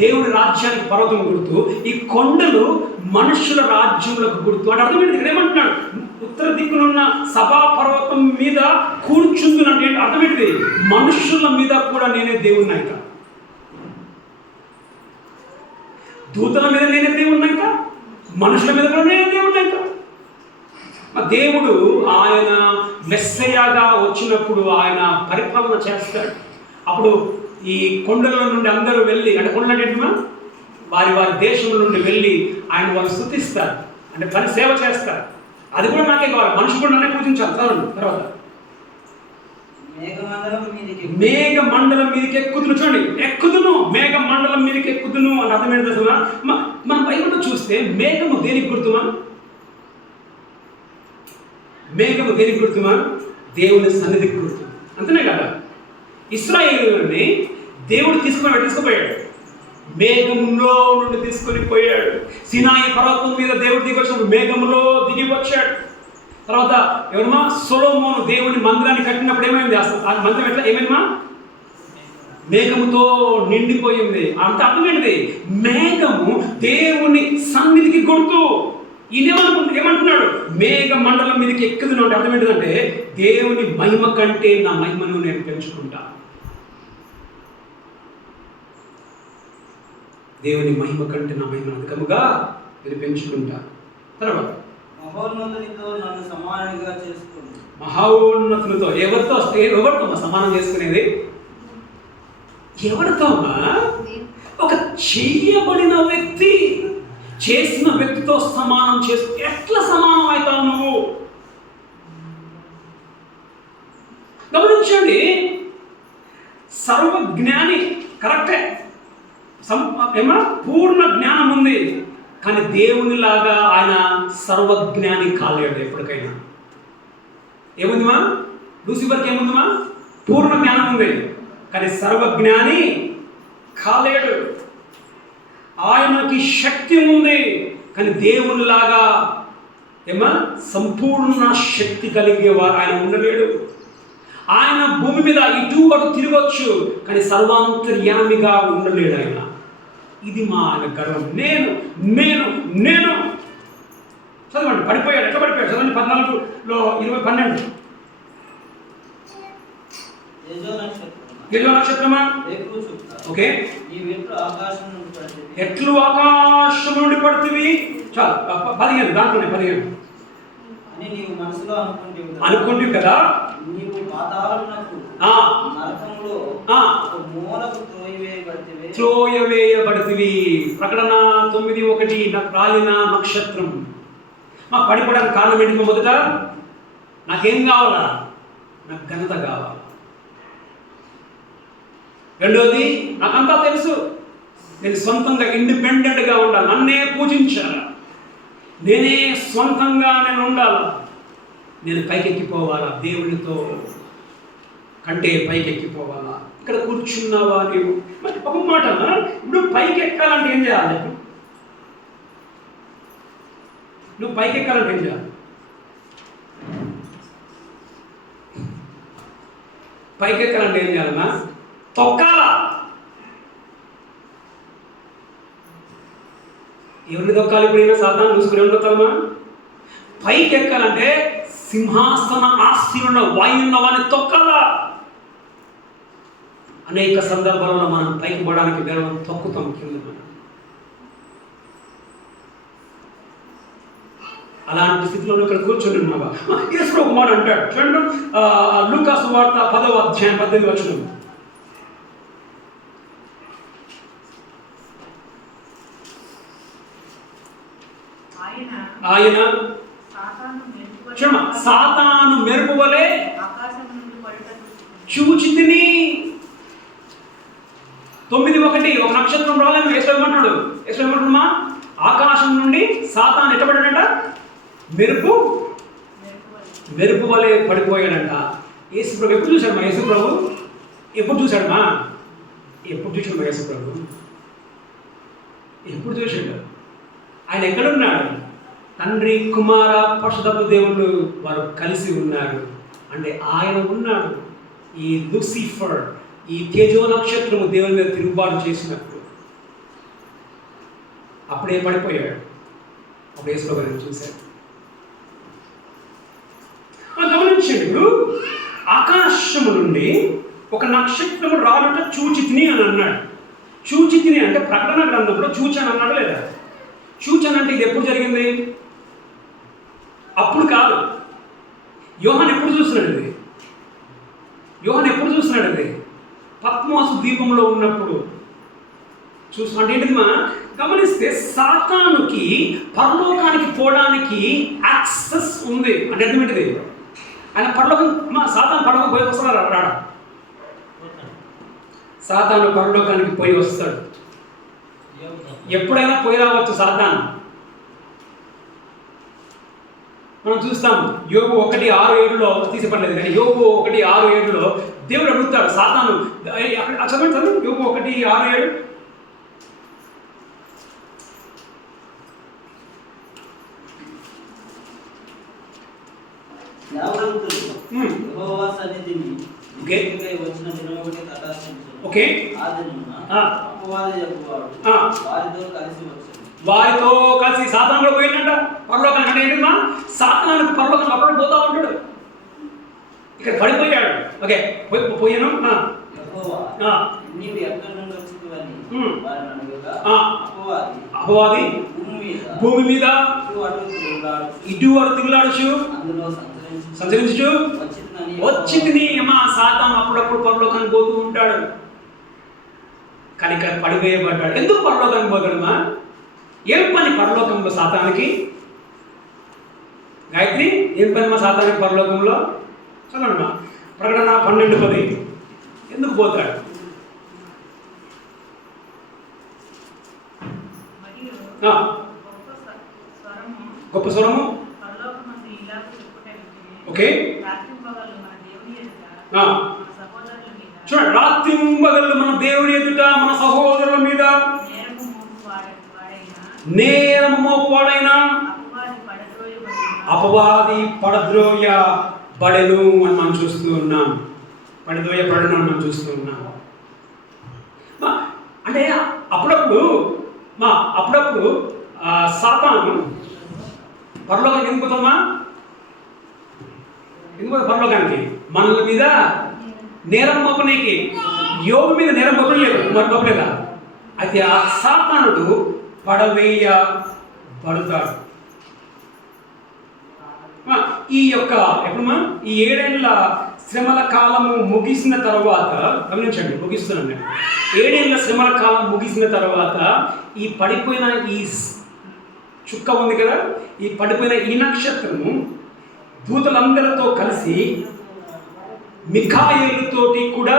దేవుని రాజ్యానికి పర్వతం గుర్తు, ఈ కొండలు మనుషుల రాజ్యములకు గుర్తు. అంటే అర్థమైంది. ఇక్కడ ఏమంటున్నాడు? ఉత్తర దిక్కునున్న సభా పర్వతం మీద కూర్చుందునంటే అర్థమైంది, మనుషుల మీద కూడా నేనే దేవుణ్ణి. ఇంకా దూతల మీద నేనే దేవుణ్ణి, ఇంకా మనుషుల మీద కూడా నేనే దేవుణ్ణి. ఇంకా దేవుడు ఆయన మెస్సయ్యగా వచ్చినప్పుడు ఆయన పరిపాలన చేస్తాడు. అప్పుడు ఈ కొండల నుండి అందరూ వెళ్ళి, అంటే కొండలు ఏంటమ్మా? వారి వారి దేశం నుండి వెళ్ళి ఆయన వాళ్ళు స్తుతిస్తారు, అంటే పని సేవ చేస్తారు. అది కూడా నాకే కావాలి, మనిషి కూడా నన్నే పూజించాలి. తర్వాత మేఘ మండలం మీదకి ఎక్కుదును. చూడండి, ఎక్కుదును, మేఘ మండలం మీదకి ఎక్కుదును అని అర్థం ఏంటి తెలుసా? మన బైబిల్లో చూస్తే మేఘము దేనికి గుర్తుమా? మేఘము దేనికి గుర్తుమా? దేవుని సన్నిధికి గుర్తు. అంతనే కదా, ఇశ్రాయేలుని దేవుడు తీసుకుపోయాడు, మేఘంలో నుండి తీసుకొని పోయాడు. సినాయి పర్వతం మీద దేవుడు దిగి వచ్చినప్పుడు మేఘంలో దిగి వచ్చాడు. తర్వాత ఎవరమ్మా? సొలొమోను దేవుని మందిరాన్ని కట్టినప్పుడు ఏమైంది? ఆ మందిరం ఎట్లా ఏమైందమ్మా? మేఘముతో నిండిపోయింది. అంత అర్థమైనది, మేఘము దేవుని సన్నిధికి గుర్తు. ఏమంటున్నాడు? మేఘ మండలం మీదకి ఎక్కుదును అంటే అర్థం ఏంటంటే, దేవుని మహిమ కంటే నా మహిమను నేను పెంచుకుంటా. దేవుని మహిమ కంటే నా మహిమను అధికముగా నేను పెంచుకుంటా. తర్వాత మహోన్నతునితో నన్ను సమానంగా చేసుకుంది. మహోన్నతునితో ఎవరితో సమానం చేసుకునేది? ఎవరితో? ఒక చెయ్యబడిన వ్యక్తి. చేసిన వ్యక్తితో సమానం చేసి ఎట్లా సమానం అవుతావు నువ్వు? గమనించండి, సర్వజ్ఞాని కరెక్టే, ఏమా పూర్ణ జ్ఞానం ఉంది, కానీ దేవునిలాగా ఆయన సర్వజ్ఞాని కాలేడు ఎప్పటికైనా. ఏముందిమా? లూసిఫర్కి ఏముందిమా? పూర్ణ జ్ఞానం ఉంది, కానీ సర్వజ్ఞాని కాలేడు. ఆయనకి శక్తి ఉంది, కానీ దేవునిలాగా సంపూర్ణ శక్తి కలిగేవారు ఆయన ఉండలేడు. ఆయన భూమి మీద ఇటు అటు తిరగచ్చు, కానీ సర్వాంతర్యామిగా ఉండలేడు ఆయన. ఇది మా ఆయన గర్వం. నేను నేను నేను చదవండి, పడిపోయాడు. ఎట్లా పడిపోయాడు? చదవండి, 14లో 20:12. ఏదో నక్షత్రమా? ఓకే. ఎట్లు ఆకాశం నుండి పడుతుంది. చాలు, 15 దాంట్లోనే 15 అని నీవు మనసులో అనుకుంటుంది కదా. నీవు పాతాళమునకు నరకములో మూలకు త్రోయవేయబడితివి. ప్రకటన 9:1 నాకు రాలిన నక్షత్రం. మా పడిపోవడానికి కారణం ఏంటి? మొదట నాకేం కావాలా? నాకు ఘనత కావాలి. రెండోది, నాకంతా తెలుసు, నేను సొంతంగా ఇండిపెండెంట్గా ఉండాలి, నన్నే పూజించాలి, నేనే స్వంతంగా నేను ఉండాలి, నేను పైకెక్కిపోవాలా, దేవునితో కంటే పైకెక్కిపోవాలా. ఇక్కడ కూర్చున్నావా నీవు? మరి ఒక మాట, ఇప్పుడు పైకి ఎక్కాలంటే ఏం చేయాలి? నువ్వు పైకి ఎక్కాలంటే ఏం చేయాలి? పైకి ఎక్కాలంటే ఏం చేయాలన్నా? తొక్కాలా. ఎవరిని తొక్కాలి? ఇప్పుడు సాధారణ చూసుకుని ఎవరు తొక్కాలమ్మా? పైకి ఎక్కాలంటే సింహాసన ఆశీనున్న వాయున్న వాడిని తొక్కాలా. అనేక సందర్భాలలో మనం పైకి పోవడానికి గర్వం తొక్కుతాం కింద. అలాంటి స్థితిలో ఇక్కడ కూర్చొని ఉన్నావా? యేసు ఒక మాట అంటాడు చూడండి, లూకా సువార్త 10వ అధ్యాయం 18వ వచనం. ఆయన సాతాను మెరుపు వలె చూచితిని. 9:1 ఒక నక్షత్రం రాలేదు. ఏమంటాడు? ఏమంటున్నా? ఆకాశం నుండి సాతాను ఎట్టబడ్డాడంట? మెరుపు వలె పడిపోయాడంట. యేసు ప్రభు ఎప్పుడు చూశాడమ్మా? యేసు ప్రభు ఎప్పుడు చూశాడమ్మా? ఎప్పుడు చూసాడు యేసు ప్రభు? ఎప్పుడు చూశాడు? ఆయన ఎక్కడున్నాడు? తండ్రి, కుమార, పరిశుద్ధ దేవుడు వారు కలిసి ఉన్నారు. అంటే ఆయన ఉన్నాడు. ఈ లూసిఫర్, ఈ తేజో నక్షత్రము దేవుని మీద తిరుగుబాటు చేసినప్పుడు అప్పుడే పడిపోయాడు. అప్పుడు యేసు ప్రభువుని చూశాడు. గమనించండి, ఇప్పుడు ఆకాశము నుండి ఒక నక్షత్రము రానుట చూచితిని అని అన్నాడు. చూచితిని అంటే ప్రకటన గ్రంథంలో చూచాను అన్నాడు లేదా? చూచానంటే ఇది ఎప్పుడు జరిగింది? అప్పుడు కాదు. యోహాను ఎప్పుడు చూస్తున్నాడు ఇది? యోహాను ఎప్పుడు చూస్తున్నాడు ఇది? పద్మోసు ద్వీపంలో ఉన్నప్పుడు చూస్తున్నా. అంటే ఏంటిది? గమనిస్తే సాతానుకి పరలోకానికి పోవడానికి యాక్సెస్ ఉంది. అంటే ఏంటిది? ఆయన సాతాను పరలోకం పోయి వస్తున్నాడు. రాడా? సాతాను పరలోకానికి పోయి వస్తాడు. ఎప్పుడైనా పోయి రావచ్చు సాతాను. మనం చూస్తాం యోబు 1:6-7లో తీసిపడలేదు, కానీ యోబు 1:6-7లో దేవుడు అడుగుతాడు సాతాను. అక్కడ చదవండి, యోబు 1:6-7. వారితో కలిసి సాతాను కూడా పోయిందంట పరలోకానికి. అంటే ఏంటమ్మా? సాతాను పరలోకానికి అప్పుడు పోతా ఉంటాడు. ఇక్కడ పడిపోయాడు. ఓకే, పోయాను. అపవాది భూమి మీద ఇటు అటు తిరుగులాడచ్చు, సంచరించు వచ్చింది. మా సాతాను అప్పుడప్పుడు పరలోకానికి పోతూ ఉంటాడు, కానీ ఇక్కడ పడివేయబడ్డాడు. ఎందుకు పరలోకానికి పోతాడమ్మా? ఏం పని పరలోకంలో సాతానికి? గాయత్రి, ఏం పని మా సాతానికి పరలోకంలో? చదవండి మా ప్రకటన 12:10. ఎందుకు పోతాడు? మరియు ఆ, స్వరము గొప్ప స్వరము. పరలోకమందు ఇలాగ చెప్పుటేమిటి? ఓకే. రాత్రింపగళ్ళు మన దేవుని ఎదుట ఆ. మన సహోదరుల మీద చూడండి, రాత్రింబగళ్ళు మన దేవుని ఎదుట మన సహోదరుల మీద నేరము మోపువాడైన అపవాది పడద్రోయబడెను అని మనం చూస్తూ ఉన్నాం. పడద్రోయబడెను అని మనం చూస్తూ ఉన్నాం. అంటే అప్పుడప్పుడు సాతాను పరలోకానికి ఎందుకు పోతామా? ఎందుకు పరలోకానికి? మనల మీద నేరం మోపనీకి. యోగు మీద నేరం మోపలేదు, మరి మోపలేదా? అయితే ఆ సాతానుడు పడవేయబడతాడు. ఈ 7 ఏళ్ల శ్రమల కాలము ముగిసిన తర్వాత, గమనించండి, ముగిస్తున్నాను నేను. 7 ఏళ్ల శ్రమల కాలం ముగిసిన తర్వాత ఈ పడిపోయిన ఈ చుక్క ఉంది కదా, ఈ పడిపోయిన ఈ నక్షత్రము దూతలందరితో కలిసి మిఖాయేలుతోటి కూడా,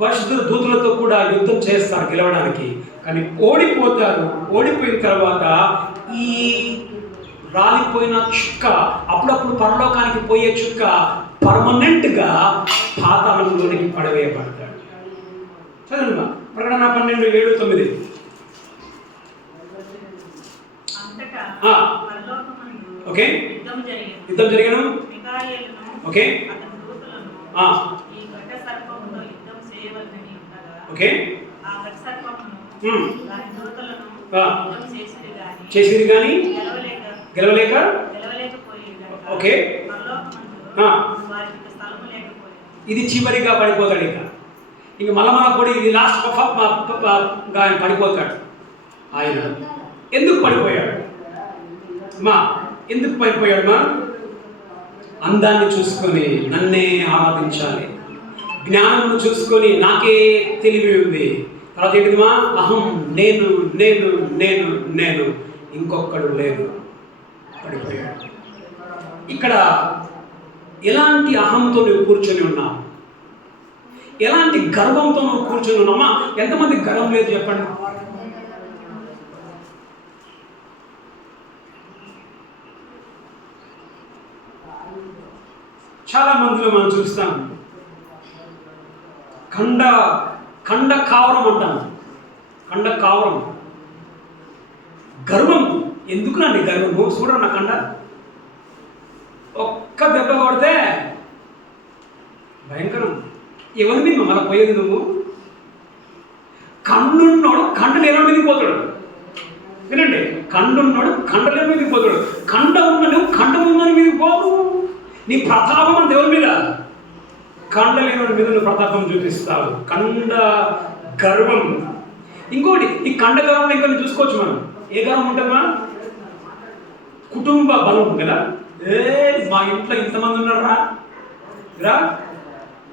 పరిశుద్ధ దూతలతో కూడా యుద్ధం చేస్తారు గెలవడానికి. కానీ ఓడిపోతారు. ఓడిపోయిన తర్వాత ఈ రాలిపోయిన చుక్క, అప్పుడప్పుడు పరలోకానికి పోయే చుక్క పర్మనెంట్గా పాతాళంలోనికి పడవేయబడతాడు. చదవండి ప్రకటన 12:7-9. అంతటా ఆ. పరలోకమందు ఓకే. యుద్ధం జరిగెను. మిఖాయేలును ఓకే. అతని దూతలను ఈ ఘట సర్పముతో యుద్ధం చేయవలనని ఉండగా, ఓకే, ఆ ఘట సర్పమును దాని దూతలను యుద్ధం చేసిరి గాని గెలవలేకపోయేది. ఓకే. పరలోకమందు వారికి స్థలము లేకపోయింది. ఇది చివరిగా పడిపోతాడు. ఇంక మళ్ళా కూడా ఇది లాస్ట్ ఆయన పడిపోతాడు. ఆయన ఎందుకు పడిపోయాడు ఎందుకు పడిపోయాడు? అందాన్ని చూసుకొని నన్నే ఆరాధించాలి, జ్ఞానమును చూసుకొని నాకే తెలివి ఉంది, తర్వాత ఏంటిదిమా? అహం, నేను నేను నేను నేను ఇంకొకడు లేదు. పడిపోయాడు. ఇక్కడ ఎలాంటి అహంతో నువ్వు కూర్చొని ఉన్నావు? ఎలాంటి గర్వంతో నువ్వు కూర్చొని ఉన్నామా? ఎంతమంది గర్వం లేదు చెప్పండి? చాలా మందిలో మనం చూస్తాం కండ కావరం అంటాం. కండ కావరం, గర్వం. ఎందుకునండి గర్వము? చూడరు నా కండ ఒక్క దెబ్బ కొడితే భయంకరం. ఎవరి మీద మన పోయేది? నువ్వు కండున్నాడు కండలేని మీదకి పోతాడు. వినండి, కండున్నాడు కండలేని మీదకి పోతాడు. కండ ఉన్న నువ్వు కండ ఉందని మీదకి పోవు. నీ ప్రతాపం అంత ఎవరి మీద? కండలేని మీద నువ్వు ప్రతాపం చూపిస్తావు. కండ గర్వం. ఇంకోటి, ఈ కండ గర్వం ఇంకా చూసుకోవచ్చు మనం. ఏ గర్వం ఉంటుందా? కుటుంబ బలం కదా. మా ఇంట్లో ఇంతమంది ఉన్నారా?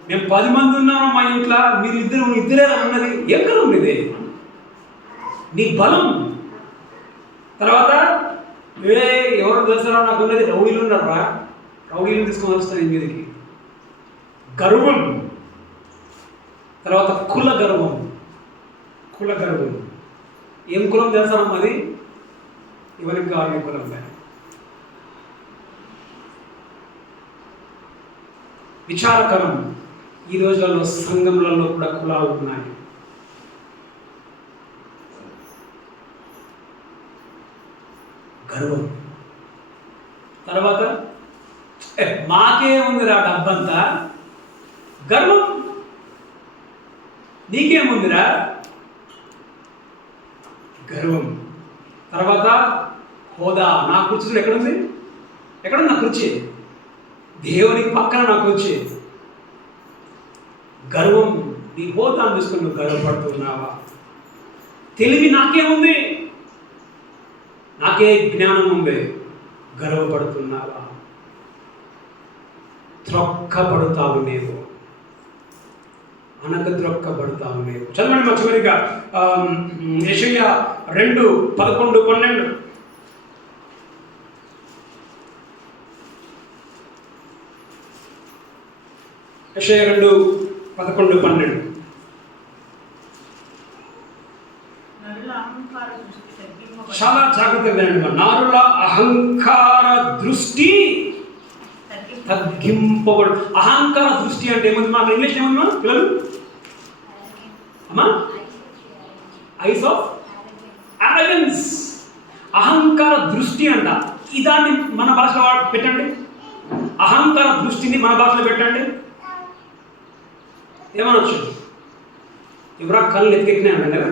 మేము 10 మంది ఉన్నాము మా ఇంట్లో, మీరు ఇద్దరే ఉన్నది. ఏం గర్వం ఇది? నీ బలం. తర్వాత ఎవరు తెలుసారా నాకు ఉన్నది? రౌడీలు ఉన్నారా? రౌడీలు తీసుకొని వస్తాను మీదకి. గర్వం. తర్వాత కుల గర్వం. ఏం కులం తెలుసా అది? ఎవరికి కావాలి కులం? విచారకరం. ఈ రోజులలో సంఘములలో కూడా కులాలు ఉన్నాయి. గర్వం. తర్వాత మాకే ఉందిరా డబ్బంతా. గర్వం. నీకేముందిరా? గర్వం. తర్వాత హోదా. నా కుర్చీలో ఎక్కడుంది? ఎక్కడుంది నా కుర్చీ? దేవునికి పక్కన నా కుర్చీ. గర్వం. నీ హోదాను తీసుకుని నువ్వు గర్వపడుతున్నావా? తెలివి నాకేముంది? నాకే జ్ఞానం ఉంది. గర్వపడుతున్నావా? త్రొక్కపడుతావు నీవు. అనగద్రొక్కబడతా ఉన్నాయి. చదవండి మా చివరిగా యెషయా 2:11-12. యెషయా 2:11-12. నరుల అహంకార దృష్టి తగ్గింపబడి చాలా జాగ్రత్తగా వినండి. నారుల అహంకార దృష్టి తగ్గింపబడు. అహంకార దృష్టి అంటే ఏముంది? మా ఇంగ్లీష్ ఏముంది పిల్లలు? అమ్మా, ఐస్ ఆఫ్ అరగెన్స్. అహంకార దృష్టి అంట. దాన్ని మన భాషలో పెట్టండి. అహంకార దృష్టిని మన భాషలో పెట్టండి. ఏమనొచ్చు? ఎవరా కళ్ళు ఎత్తికెక్కినాయి అన్నాడు కదా.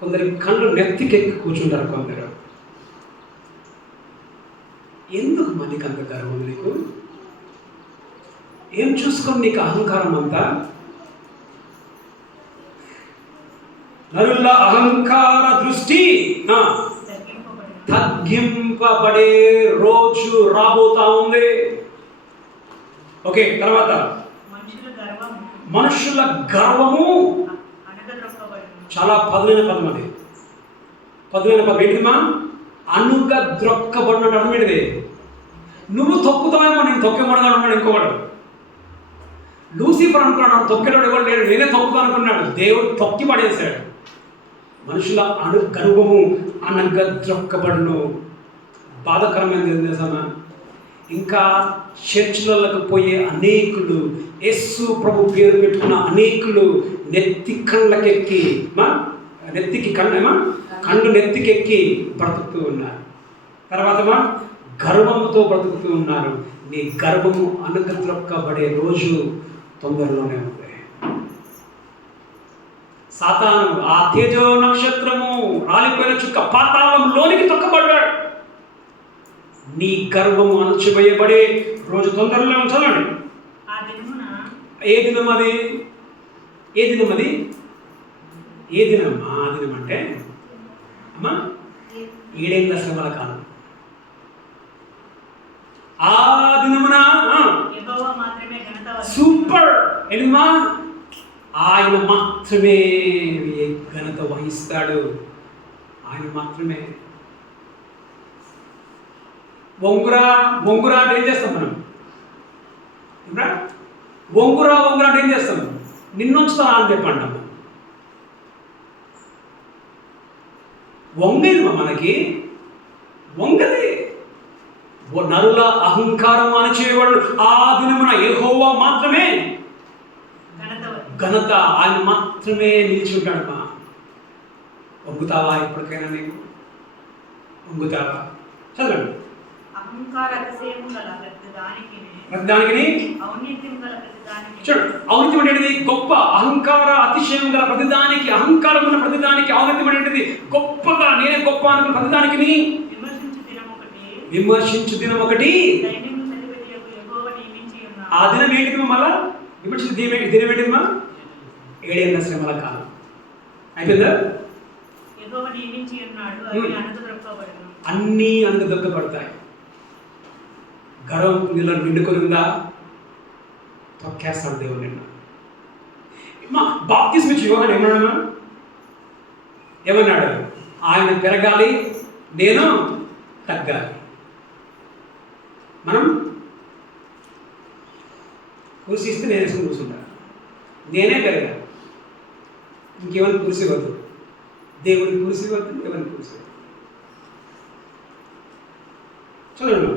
కొందరి కళ్ళు నెత్తికెక్కి కూర్చుంటారు కొందరు. ఎందుకు మనకి అంత గర్వం? నీకు ఏం చూసుకొని నీకు అహంకారం అంతా? నరుల అహంకార దృష్టి తగ్గింపబడే రోజు రాబోతా ఉంది. ఓకే, తర్వాత మనుషుల గర్వము చాలా పదునైన పదం. అది పదునైన పదం ఏంటిదిమా? అనుగద్రొక్కబడినట్టు అర్థం ఏంటిది? నువ్వు తొక్కుతావేమో, నేను తొక్కేమడుగా ఉన్నాడు ఇంకోవాడు. లూసిఫర్ అనుకున్నాడు, తొక్కేవాడు ఎవరు లేడు, నేనే తొక్కుతా అనుకున్నాడు. దేవుడు తొక్కి పడేశాడు. మనుషుల గర్వము అనగద్రొక్కబడును. బాధాకరమైనది ఏం తెలుసా? ఇంకా చర్చిలకు పోయే అనేకులు, యేసు ప్రభు పేరు పెట్టుకున్న అనేకులు నెత్తి కళ్ళకెక్కి నెత్తికి కళ్ళు నెత్తికెక్కి బ్రతుకుతూ ఉన్నారు. తర్వాత గర్వముతో బ్రతుకుతూ ఉన్నారు. నీ గర్వము అనగద్రొక్కబడే రోజు తొందరలోనే ఉంది. సాతాను ఆ తేజో నక్షత్రము రాలిపోయిన చుక్క పాతాళంలోనికి తొక్కబడ్డాడు. నీ గర్వము అణచివేయబడే రోజు తొందరలో ఉంచాలండి. ఏ దినం అది? ఏ దినం అది? ఏ దినం? ఆ దినం అంటే అమ్మా 7 ఏళ్ల శ్రమల కాలం. ఆ దినమున సూపర్ ఎనిమా ఆయన మాత్రమే ఘనత వహిస్తాడు. ఆయన మాత్రమే. వంగురా అంటే ఏం చేస్తాం మనం? వంగురా అంటే ఏం చేస్తాం? నిన్నొచ్చుతా అని చెప్పండి. వంగది మనకి, వంగది. నరుల అహంకారం అణచివేయబడు. ఆ దినమున యెహోవా మాత్రమే ఘనత, ఆయన మాత్రమే నిలిచి ఉంటాడు. వంగుతావా? ఎప్పటికైనా నీకు వంగుతావా? చదవండి. చూడు, ఔన్నత్యం అనేది గొప్ప. అహంకార అతిశయం గల ప్రతిదానికి, అహంకారం ఉన్న ప్రతిదానికి ఔన్నత్యం అనేది గొప్పగా, నేనే గొప్ప అనుకున్న ప్రతిదానికి విమర్శించు దినం ఒకటి. ఆ దినం ఏంటిది? మళ్ళా విమర్శించు దినం ఏంటిది? 7 ఏళ్ల శ్రమల కాలం అయిపోయిందా? అన్నీ అనగదొక్కబడతాయి. గర్వం నీలో నిండుకొని ఉందా? తొక్కేస్తాడు దేవుడు నిన్ను. బాప్తిస్మ ఇచ్చి యోహాను ఏమన్నాడు? ఆయన పెరగాలి, నేను తగ్గాలి. మనం కూసిస్తే నేను వేసుకుని కూర్చుంటాను. నేనే పెరగాలి, ఇంకేమైనా కూర్చోవద్దు. దేవుడిని కూర్చోవద్దు, ఎవరిని కూర్చోవద్దు. చూడండి,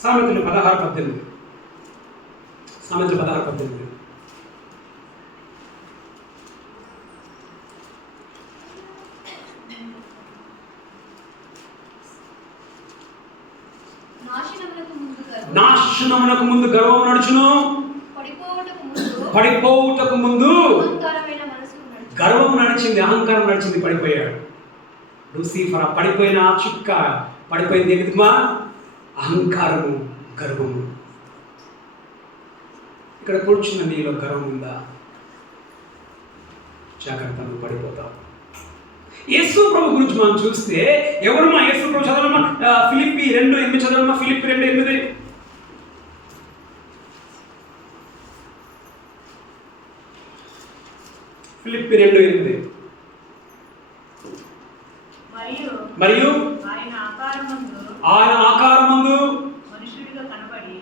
సామెతలు 16:18. సామెతలు 16:18. నాశనమునకు ముందు గర్వం నడుచును, పడిపోవుటకు ముందు గర్వం నడిచింది, అహంకారం నడిచింది, పడిపోయాడు. లూసిఫర్ ఆ పడిపోయిన ఆ చుక్క పడిపోయింది. ఎందుకుమా? అహంకారము, గర్వము. ఇక్కడ కూర్చున్న నీలో గర్వం ఉందా? జాగ్రత్త, నువ్వు పడిపోతావు. యేసు ప్రభు గురించి మనం చూస్తే ఎవరమ్మా యేసు ప్రభు చదవమ్మా, ఫిలిప్పి 2:8 చదవమ్మా, ఫిలిప్పి 2:8. ఫిలిప్పి 2:8. మరియు ఆయన ఆకారమందు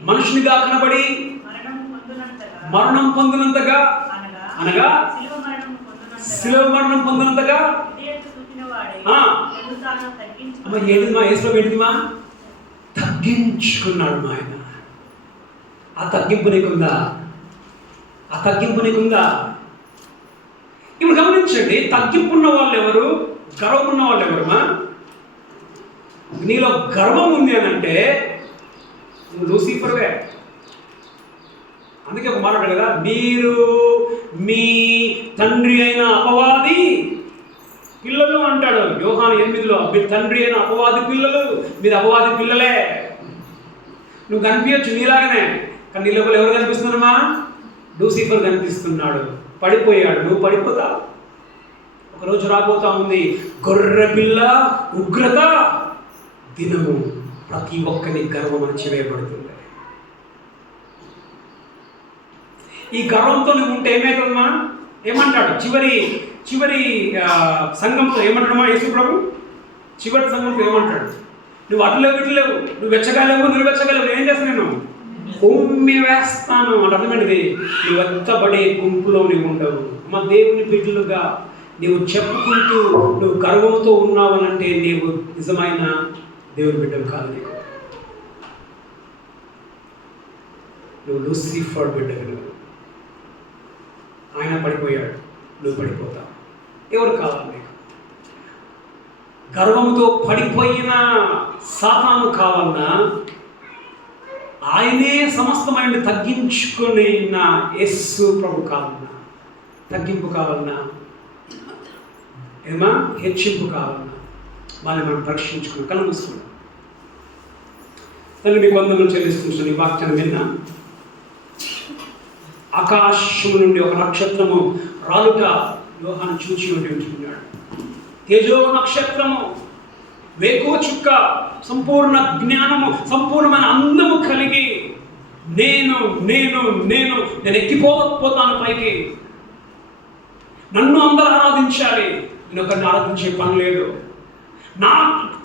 మనుషునిగా కనబడి మరణం పొందినంతగా అనగా శిలువ మరణం పొందినంతగా ఏదిమా యేసులో ఏంటిదిమా తగ్గించుకున్నాడు మా ఆయన. ఆ తగ్గింపు నీకుందా? ఆ తగ్గింపు నీకుందా? ఇప్పుడు గమనించండి, తగ్గింపున్న వాళ్ళు ఎవరు, గర్వం ఉన్న వాళ్ళు ఎవరమ్మా? నీలో గర్వం ఉంది అని అంటే నువ్వు లూసిఫర్వే. అందుకే ఒక మాట కదా, మీరు మీ తండ్రి అయిన అపవాది పిల్లలు అంటాడు యోహాను 8లో. మీరు తండ్రి అయిన అపవాది పిల్లలు, మీరు అపవాది పిల్లలే. నువ్వు కనిపించచ్చు నీలాగనే, కానీ నీ లోపల ఎవరు కనిపిస్తున్నారమ్మా? లూసిఫర్ కనిపిస్తున్నాడు. పడిపోయాడు, నువ్వు పడిపోతావు. ఒకరోజు రాబోతా ఉంది గొర్రె పిల్ల ఉగ్రత దినము, ప్రతి ఒక్కరి గర్వం అణచివేయబడుతుంది. ఈ గర్వంతో నువ్వు ఉంటే ఏమవుతుందమ్మా? ఏమంటాడు చివరి సంఘంతో ఏమంటాడమ్మా యేసు ప్రభు? చివరి సంఘంతో ఏమంటాడు? నువ్వు అటులేవు ఇటులేవు, నువ్వు వెచ్చగలేవు నువ్వు వెచ్చగలేవు, ఏం చేస్తాను నేను ఉమ్మి వేస్తాను అంటే అర్థమైనది. నువ్వు ఎత్తబడే గుంపులో నువ్వు ఉండవు. మా దేవుని బిడ్డలుగా నీవు చెప్పుకుంటూ నువ్వు గర్వంతో ఉన్నావు అంటే నీవు నిజమైన దేవుని బిడ్డలు కాదు. నువ్వు లూసిఫర్ బిడ్డలు. ఆయన పడిపోయాడు, నువ్వు పడిపోతావు. ఎవరు కావాలి నీకు? గర్వంతో పడిపోయిన సాతాను కావాలన్నా, ఆయనే సమస్తమైన తగ్గించుకుని యేసు ప్రభు కావాలన్నా, తగ్గింపు కావాలన్నా, ఏమా హెచ్చింపు కావాలన్నా, వాళ్ళని మనం పరీక్షించుకున్నాం. కళ్ళు మూసుకున్నాం. తల్లి మీకు వందనం చెల్లిస్తున్నాను. ఈ వాక్యాన్ని విన్నా, ఆకాశము నుండి ఒక నక్షత్రము రాలుట యోహాను చూచి ఉంటున్నాడు. తేజో నక్షత్రము, వేకువ చుక్క, సంపూర్ణ జ్ఞానము, సంపూర్ణమైన అందము కలిగి నేను నేను నేను నేను ఎక్కిపోతాను పైకి. నన్ను అందరూ ఆరాధించాలి, నేను ఒకరిని ఆరాధించే పని లేదు. నా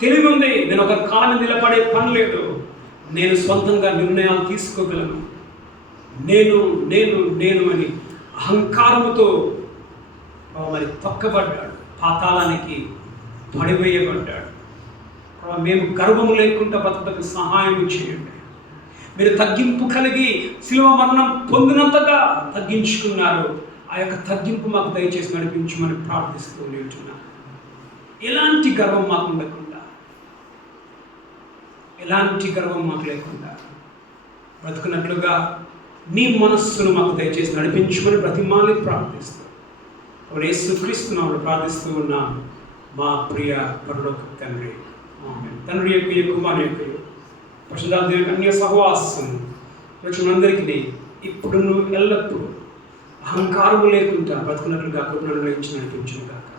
తెలివి ఉంది, నేను ఒకరి కాలం నిలబడే పని లేదు. నేను స్వంతంగా నిర్ణయాలు తీసుకోగలను. నేను నేను నేను అని అహంకారముతో మరి తొక్కబడ్డాడు, పాతాళానికి పడివేయబడ్డాడు. మేము గర్వము లేకుండా బతుకు సహాయం చేయండి. మీరు తగ్గింపు కలిగి శిలువ మరణం పొందినంతగా తగ్గించుకున్నారు. ఆ యొక్క తగ్గింపు మాకు దయచేసి నడిపించమని ప్రార్థిస్తూ ఉంటున్నాను. ఎలాంటి గర్వం మాకు ఉండకుండా, ఎలాంటి గర్వం మాకు లేకుండా బ్రతుకున్నట్లుగా నీ మనస్సును మాకు దయచేసి నడిపించమని ప్రతిమాలి ప్రార్థిస్తూ యేసుక్రీస్తు నామములో ప్రార్థిస్తూ ఉన్నాం మా ప్రియ పరలోక తండ్రి. ఆమేన్. తండ్రి యొక్క కుమారుని యొక్క పరిశుద్ధాత్మ యొక్క అన్య సహవాసం ప్రజలందరికీ ఇప్పుడు ఎల్లప్పుడూ అహంకారము లేకుండా బ్రతుకున్నట్లుగా కృపను నడిపించును గాక.